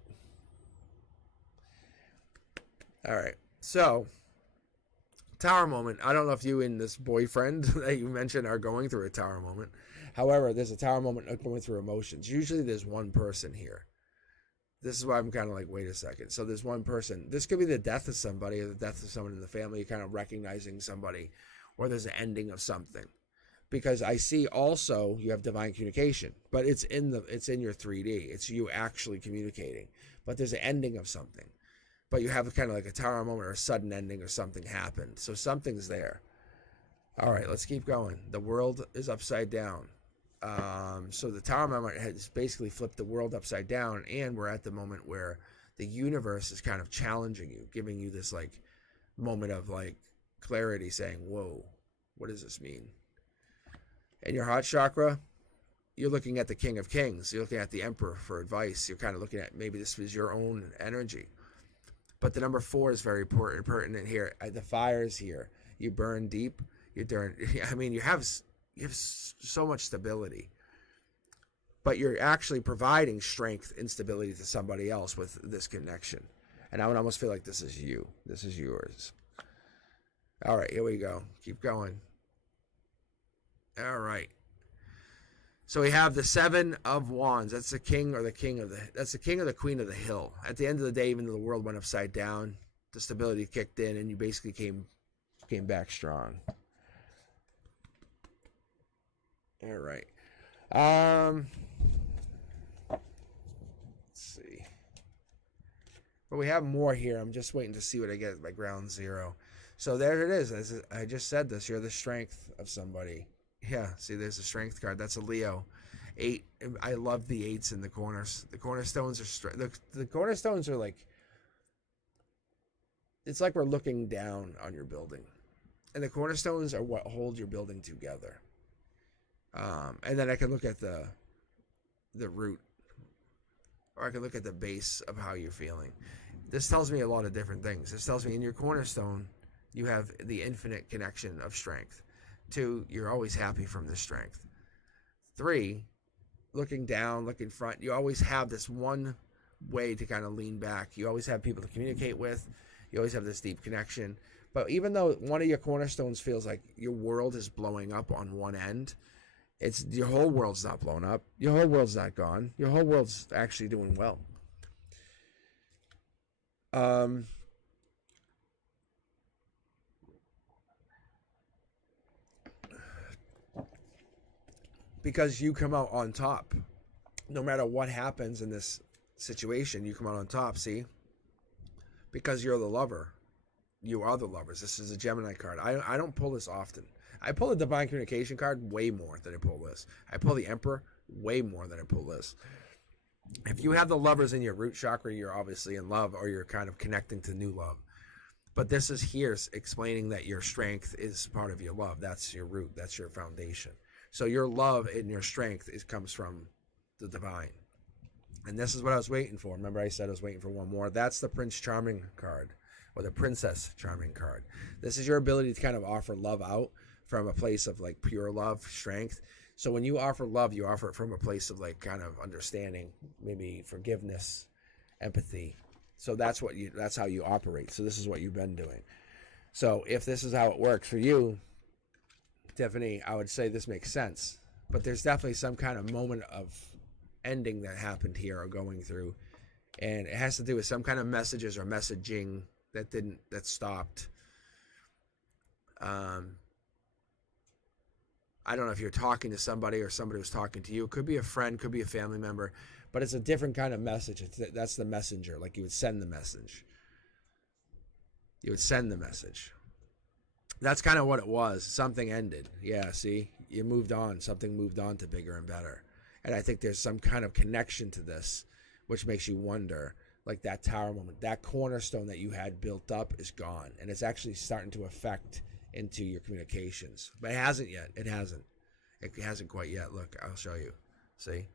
All right, so tower moment. I don't know if you and this boyfriend that you mentioned are going through a tower moment. However, there's a tower moment going through emotions. Usually there's one person here. This is why I'm kind of like, wait a second. So there's one person. This could be the death of somebody, or the death of someone in the family. You're kind of recognizing somebody, or there's an ending of something. Because I see also you have divine communication, but it's in your 3D. It's you actually communicating. But there's an ending of something. But you have kind of like a tower moment or a sudden ending, or something happened. So something's there. All right, let's keep going. The world is upside down. So the tower moment has basically flipped the world upside down, and we're at the moment where the universe is kind of challenging you, giving you this like moment of like clarity, saying, whoa, what does this mean? In your heart chakra, you're looking at the King of Kings. You're looking at the Emperor for advice. You're kind of looking at maybe this is your own energy. But the number 4 is very pertinent here. The fire is here. You burn deep. You have so much stability, but you're actually providing strength and stability to somebody else with this connection. And I would almost feel like this is you. This is yours. All right, here we go. Keep going. All right. So we have the 7 of Wands. That's the that's the king or the queen of the hill. At the end of the day, even though the world went upside down, the 7 of Wands, that's the king or the queen of the hill. At the end of the day, even though the world went upside down, the stability kicked in, and you basically came back strong. All right. Let's see. But we have more here. I'm just waiting to see what I get at my ground zero. So there it is. As I just said this. You're the strength of somebody. Yeah, see, there's a strength card. That's a Leo. 8. I love the 8s in the corners. The cornerstones are the cornerstones are like, it's like we're looking down on your building. And the cornerstones are what hold your building together. And then I can look at the root, or I can look at the base of how you're feeling. This tells me a lot of different things. This tells me in your cornerstone, you have the infinite connection of strength. 2, you're always happy from the strength. 3, looking down, looking front, you always have this one way to kind of lean back. You always have people to communicate with. You always have this deep connection. But even though one of your cornerstones feels like your world is blowing up on one end, it's your whole world's not blown up. Your whole world's not gone. Your whole world's actually doing well. Because you come out on top. No matter what happens in this situation, you come out on top, see? Because you're the lover. You are the lovers. This is a Gemini card. I don't pull this often. I pull the Divine Communication card way more than I pull this. I pull the Emperor way more than I pull this. If you have the lovers in your root chakra, you're obviously in love, or you're kind of connecting to new love. But this is here explaining that your strength is part of your love. That's your root. That's your foundation. So your love and your strength comes from the divine. And this is what I was waiting for. Remember I said I was waiting for one more. That's the Prince Charming card, or the Princess Charming card. This is your ability to kind of offer love out from a place of like pure love, strength. So when you offer love, you offer it from a place of like kind of understanding, maybe forgiveness, empathy. So that's how you operate. So this is what you've been doing. So if this is how it works for you, Tiffany, I would say this makes sense. But there's definitely some kind of moment of ending that happened here or going through. And it has to do with some kind of messages or messaging that stopped. I don't know if you're talking to somebody or somebody was talking to you. It could be a friend, could be a family member, but it's a different kind of message. That's the messenger. Like you would send the message. You would send the message. That's kind of what it was. Something ended. Yeah, see? You moved on. Something moved on to bigger and better. And I think there's some kind of connection to this, which makes you wonder, like that tower moment, that cornerstone that you had built up is gone. And it's actually starting to affect into your communications. But it hasn't yet. It hasn't. It hasn't quite yet. Look, I'll show you. See?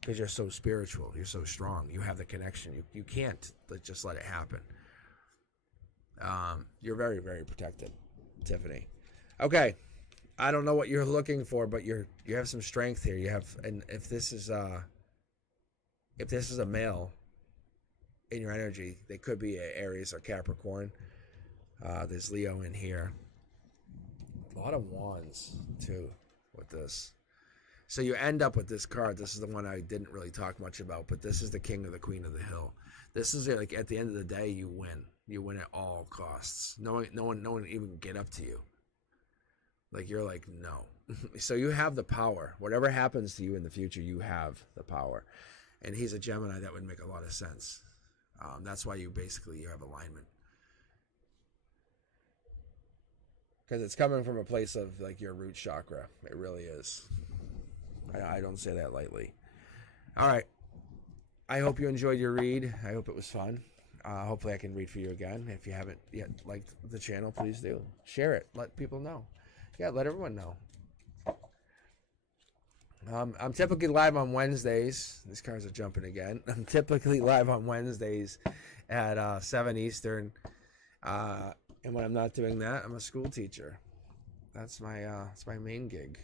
Because you're so spiritual. You're so strong. You have the connection. You can't just let it happen. You're very, very protected, Tiffany. Okay. I don't know what you're looking for, but you have some strength here. You have, and if this is a male in your energy, they could be Aries or Capricorn. There's Leo in here. A lot of wands too with this. So you end up with this card. This is the one I didn't really talk much about, but this is the King or the Queen of the Hill. This is like at the end of the day, you win. You win at all costs. No one even can get up to you. Like you're like, no. So you have the power. Whatever happens to you in the future, you have the power. And he's a Gemini. That would make a lot of sense. That's why you have alignment. Because it's coming from a place of like your root chakra. It really is. I don't say that lightly. All right. I hope you enjoyed your read. I hope it was fun. Hopefully I can read for you again. If you haven't yet liked the channel, please do. Share it. Let people know. Yeah, let everyone know. I'm typically live on Wednesdays. These cars are jumping again. I'm typically live on Wednesdays at 7 Eastern. And when I'm not doing that, I'm a school teacher. That's my main gig.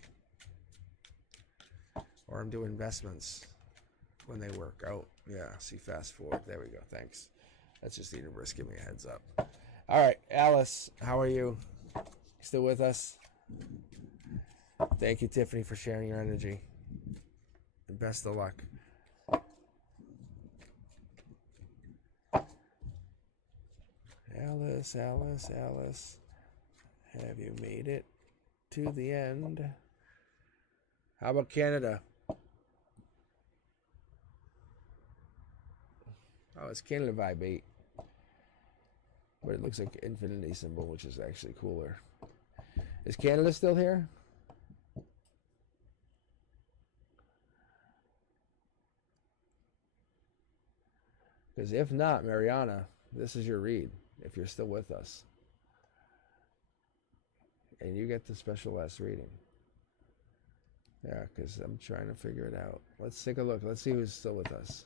Or I'm doing investments when they work out. Yeah, see, fast forward. There we go. Thanks. That's just the universe giving me a heads up. All right, Alice, how are you? Still with us? Thank you, Tiffany, for sharing your energy. And best of luck. Alice, Alice, Alice. Have you made it to the end? How about Canada? Oh, it's Canada Vibe 8. But it looks like infinity symbol, which is actually cooler. Is Canada still here? Because if not, Mariana, this is your read, if you're still with us. And you get the special last reading. Yeah, because I'm trying to figure it out. Let's take a look. Let's see who's still with us.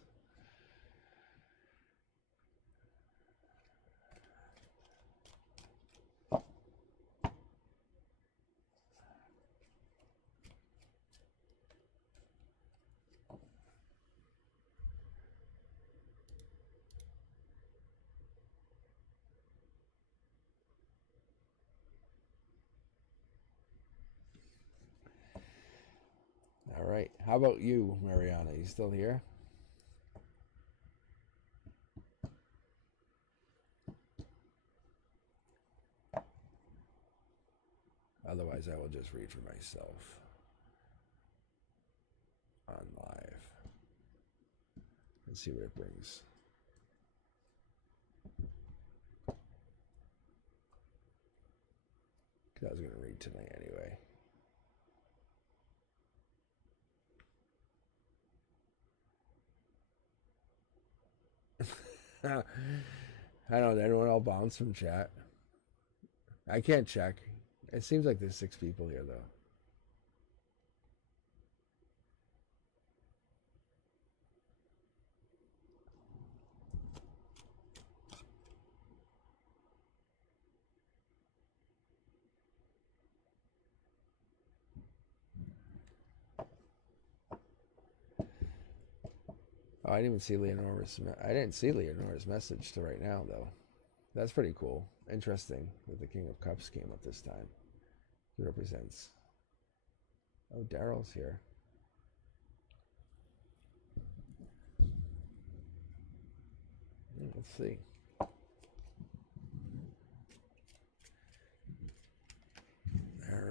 All right. How about you, Mariana? You still here? Otherwise, I will just read for myself on live and see what it brings. Because I was going to read tonight anyway. I don't know. Did anyone all bounce from chat? I can't check. It seems like there's 6 people here, though. Oh, I didn't even see Leonora's. I didn't see Leonora's message to right now, though. That's pretty cool. Interesting that the King of Cups came up this time. He represents. Oh, Daryl's here. Let's see. All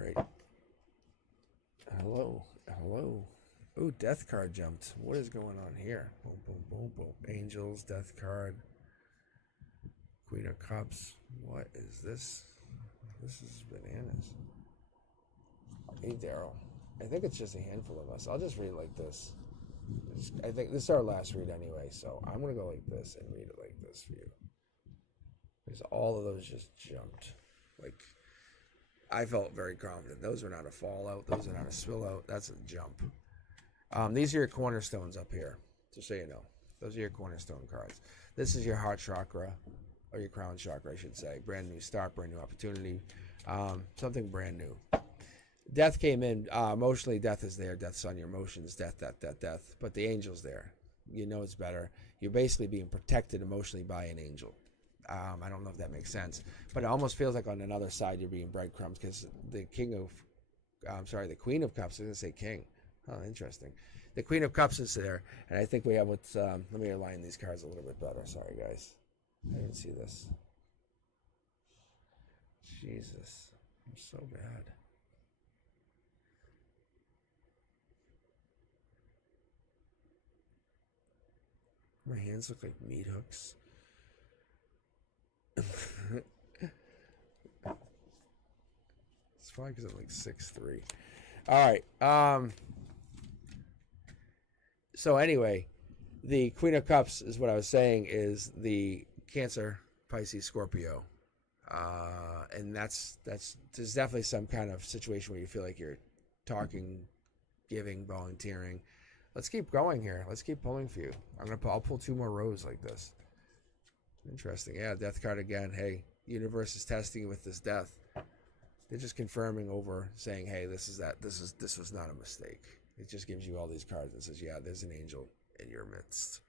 right. Hello. Hello. Ooh, death card jumped. What is going on here? Boom, boom, boom, boom. Angels, death card. Queen of Cups. What is this? This is bananas. Hey, Daryl. I think it's just a handful of us. I'll just read it like this. I think this is our last read anyway, so I'm going to go like this and read it like this for you. Because all of those just jumped. Like, I felt very confident. Those are not a fallout. Those are not a spill out. That's a jump. These are your cornerstones up here, just so you know. Those are your cornerstone cards. This is your heart chakra, or your crown chakra, I should say. Brand new start, brand new opportunity, something brand new. Death came in. Emotionally, death is there. Death's on your emotions. Death, death, death, death. But the angel's there. You know it's better. You're basically being protected emotionally by an angel. I don't know if that makes sense. But it almost feels like on another side you're being breadcrumbs because the Queen of Cups, I was going to say king. Oh, interesting. The Queen of Cups is there. And I think we have what's... let me align these cards a little bit better. Sorry, guys. I didn't see this. Jesus. I'm so bad. My hands look like meat hooks. It's probably because I'm like 6'3". All right. So anyway, the Queen of Cups is what I was saying is the Cancer, Pisces, Scorpio. And there's definitely some kind of situation where you feel like you're talking, giving, volunteering. Let's keep going here. Let's keep pulling for you. I'll pull 2 more rows like this. Interesting. Yeah, death card again. Hey, universe is testing you with this death. They're just confirming over, saying, hey, this was not a mistake. It just gives you all these cards and says, yeah, there's an angel in your midst.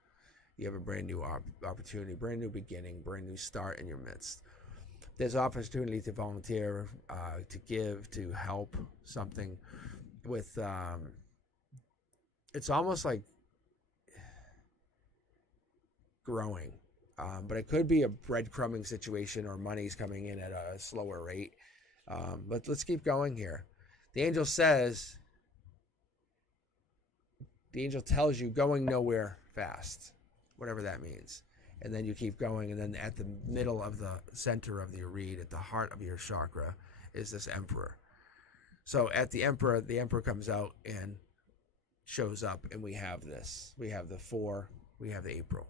You have a brand new opportunity, brand new beginning, brand new start in your midst. There's opportunity to volunteer, to give, to help something with... it's almost like growing. But it could be a breadcrumbing situation or money's coming in at a slower rate. But let's keep going here. The angel says, the angel tells you going nowhere fast, whatever that means. And then you keep going, and then at the middle of the center of your reed, at the heart of your chakra, is this emperor. So at the emperor comes out and shows up, and we have this. We have the 4, we have the April.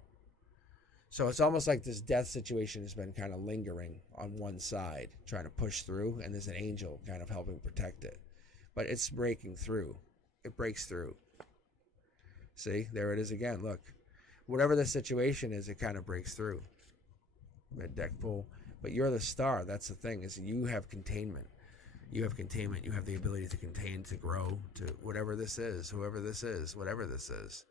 So it's almost like this death situation has been kind of lingering on one side, trying to push through, and there's an angel kind of helping protect it. But it's breaking through. It breaks through. See, there it is again. Look, whatever the situation is, it kind of breaks through. Mid-deck pull. But you're the star. That's the thing, is you have containment. You have containment. You have the ability to contain, to grow, to whatever this is, whoever this is, whatever this is.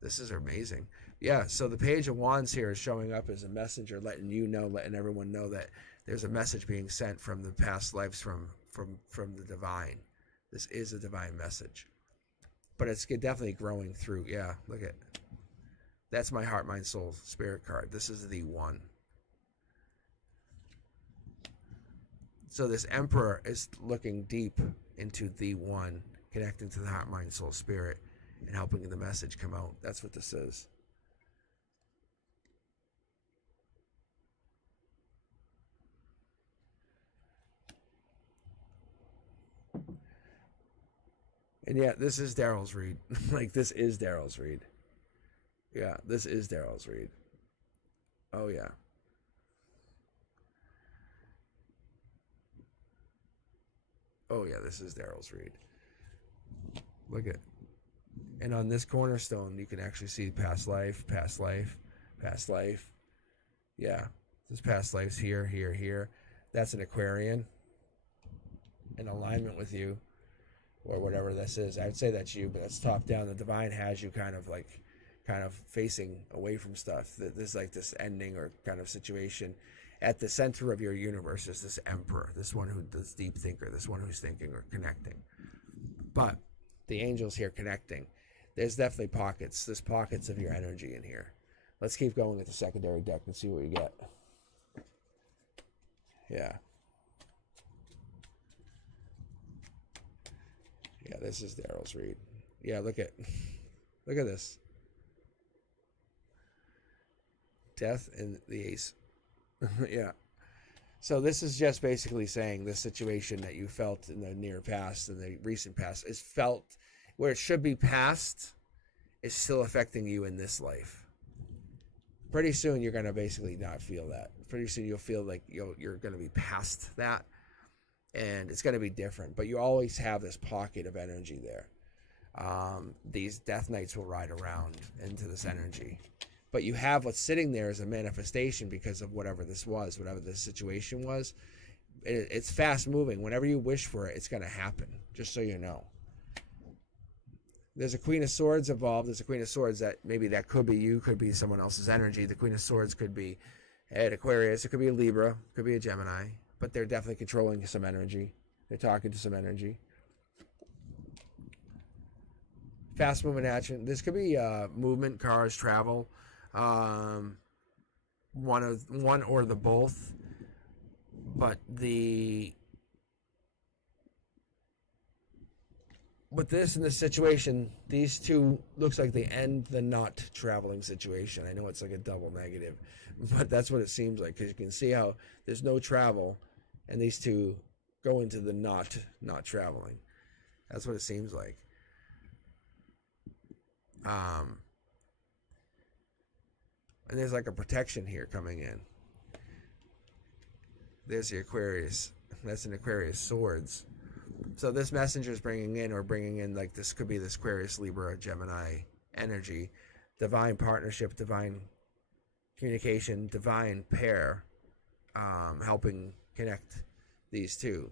This is amazing. Yeah, so the Page of Wands here is showing up as a messenger, letting you know, letting everyone know that there's a message being sent from the past lives, from the divine. This is a divine message. But it's definitely growing through. Yeah, look at, that's my heart, mind, soul, spirit card. This is the one. So this emperor is looking deep into the one, connecting to the heart, mind, soul, spirit, and helping the message come out. That's what this is. And yeah, this is Daryl's read. Like, this is Daryl's read. Yeah, this is Daryl's read. Oh, yeah. Oh, yeah, this is Daryl's read. Look at, and on this cornerstone, you can actually see past life, past life, past life. Yeah, this past life's here, here, here. That's an Aquarian in alignment with you, or whatever this is. I would say that's you, but that's top down. The divine has you kind of facing away from stuff. There's like this ending or kind of situation. At the center of your universe is this emperor, this one this deep thinker, this one who's thinking or connecting. But the angel's here connecting. There's definitely pockets. There's pockets of your energy in here. Let's keep going with the secondary deck and see what we get. Yeah. Yeah, this is Daryl's read. Yeah, look at this. Death and the ace. Yeah. So this is just basically saying this situation that you felt in the near past and the recent past is felt where it should be past is still affecting you in this life. Pretty soon you're going to basically not feel that. Pretty soon you'll feel like you're going to be past that, and it's going to be different. But you always have this pocket of energy there. These death knights will ride around into this energy. But you have what's sitting there as a manifestation because of whatever this was, whatever this situation was. It's fast moving. Whenever you wish for it, it's going to happen, just so you know. There's a Queen of Swords involved. There's a Queen of Swords that could be you, could be someone else's energy. The Queen of Swords could be an Aquarius. It could be a Libra. Could be a Gemini. But they're definitely controlling some energy. They're talking to some energy. Fast moving action. This could be movement, cars, travel. One or the both. But this in this situation, these two looks like they end the not traveling situation. I know it's like a double negative, but that's what it seems like, because you can see how there's no travel and these two go into the not traveling. That's what it seems like. And there's like a protection here coming in. There's the Aquarius. That's an Aquarius Swords. So this messenger is bringing in like this could be this Aquarius, Libra, Gemini energy, divine partnership, divine communication, divine pair, helping connect these two.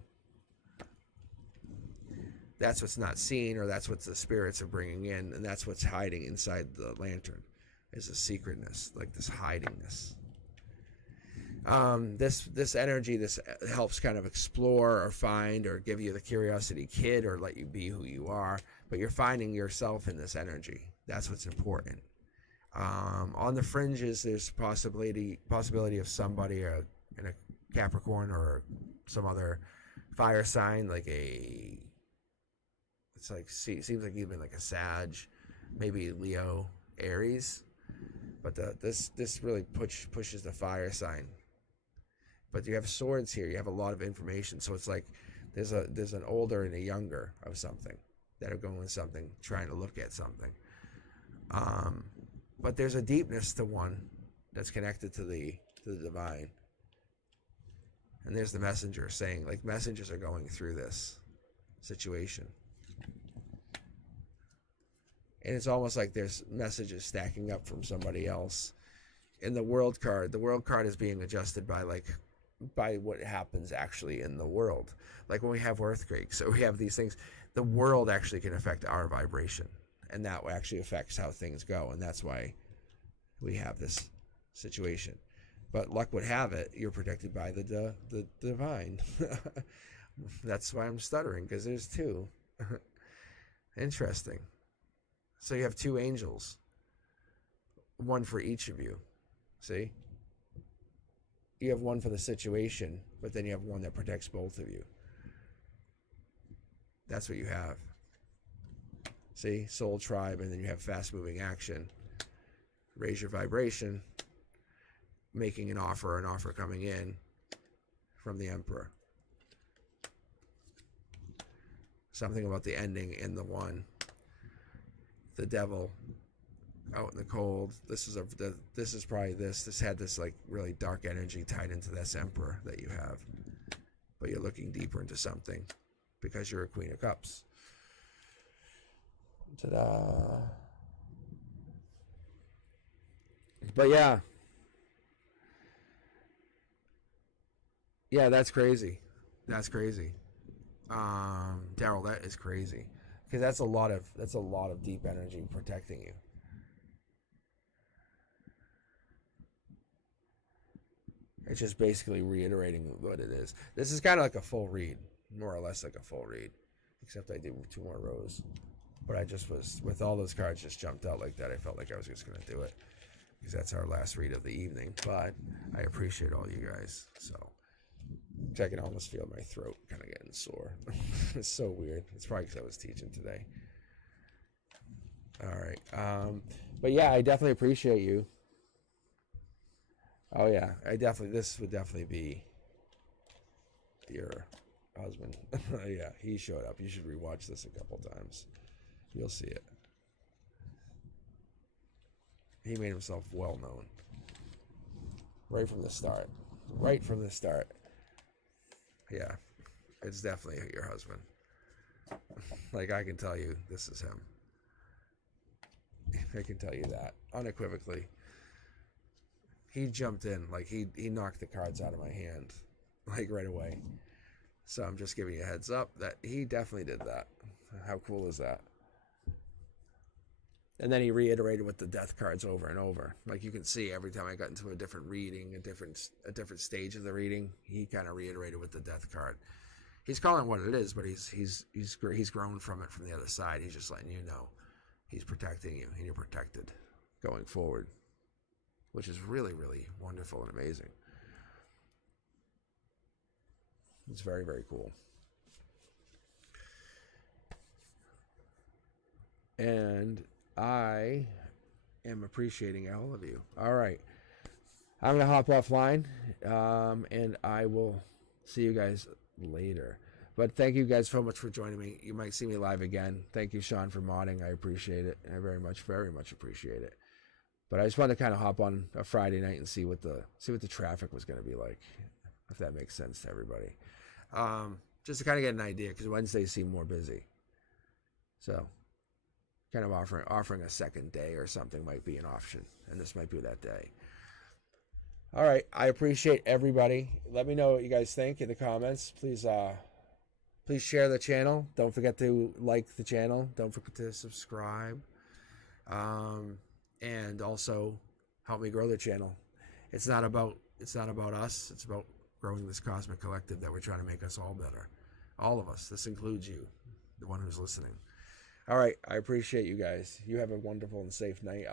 That's what's not seen, or that's what the spirits are bringing in, and that's what's hiding inside the lantern, is a secretness, like this hidingness. This energy, this helps kind of explore or find or give you the curiosity kid or let you be who you are, but you're finding yourself in this energy. That's what's important. On the fringes, there's possibility of somebody in a Capricorn or some other fire sign, like it's like seems like even like a Sag, maybe Leo, Aries, but this really pushes the fire sign. But you have swords here. You have a lot of information, so it's like there's an older and a younger of something that are going with something, trying to look at something. But there's a deepness to one that's connected to the divine. And there's the messenger saying, like, messengers are going through this situation. And it's almost like there's messages stacking up from somebody else. In the world card is being adjusted by what happens actually in the world. Like when we have earthquakes, so we have these things, the world actually can affect our vibration. And that actually affects how things go. And that's why we have this situation. But luck would have it, you're protected by the divine. That's why I'm stuttering, because there's two. Interesting. So you have two angels. One for each of you. See? You have one for the situation, but then you have one that protects both of you. That's what you have. See? Soul tribe, and then you have fast-moving action. Raise your vibration. Making an offer coming in from the Emperor. Something about the ending in the one. The devil out in the cold. This is probably this had this like really dark energy tied into this Emperor that you have. But you're looking deeper into something because you're a Queen of Cups. Ta-da. But yeah. Yeah, that's crazy. That's crazy. Daryl, that is crazy. Because that's a lot of deep energy protecting you. It's just basically reiterating what it is. This is kind of like a full read, more or less like a full read, except I did 2 more rows. But I just was, with all those cards just jumped out like that, I felt like I was just going to do it, because that's our last read of the evening. But I appreciate all you guys. So I can almost feel my throat kind of getting sore. It's so weird. It's probably because I was teaching today. All right. But yeah, I definitely appreciate you. Oh yeah, this would definitely be your husband. Yeah, he showed up. You should rewatch this a couple times. You'll see it. He made himself well known. Right from the start. Right from the start. Yeah, it's definitely your husband. Like, I can tell you this is him. I can tell you that unequivocally. He jumped in, like he knocked the cards out of my hand, like right away. So I'm just giving you a heads up that he definitely did that. How cool is that? And then he reiterated with the death cards over and over. Like you can see every time I got into a different reading, a different stage of the reading, he kind of reiterated with the death card. He's calling it what it is, but he's grown from it from the other side. He's just letting you know he's protecting you, and you're protected going forward, which is really, really wonderful and amazing. It's very, very cool. And I am appreciating all of you. All right. I'm going to hop offline, and I will see you guys later. But thank you guys so much for joining me. You might see me live again. Thank you, Sean, for modding. I appreciate it. I very much appreciate it. But I just wanted to kind of hop on a Friday night and see what the traffic was going to be like, if that makes sense to everybody. Just to kind of get an idea, because Wednesdays seem more busy. So kind of offering a second day or something might be an option, and this might be that day. All right, I appreciate everybody. Let me know what you guys think in the comments. Please share the channel. Don't forget to like the channel. Don't forget to subscribe. And also help me grow the channel. It's not about us. It's about growing this cosmic collective that we're trying to make us all better. All of us. This includes you, the one who's listening. All right. I appreciate you guys. You have a wonderful and safe night.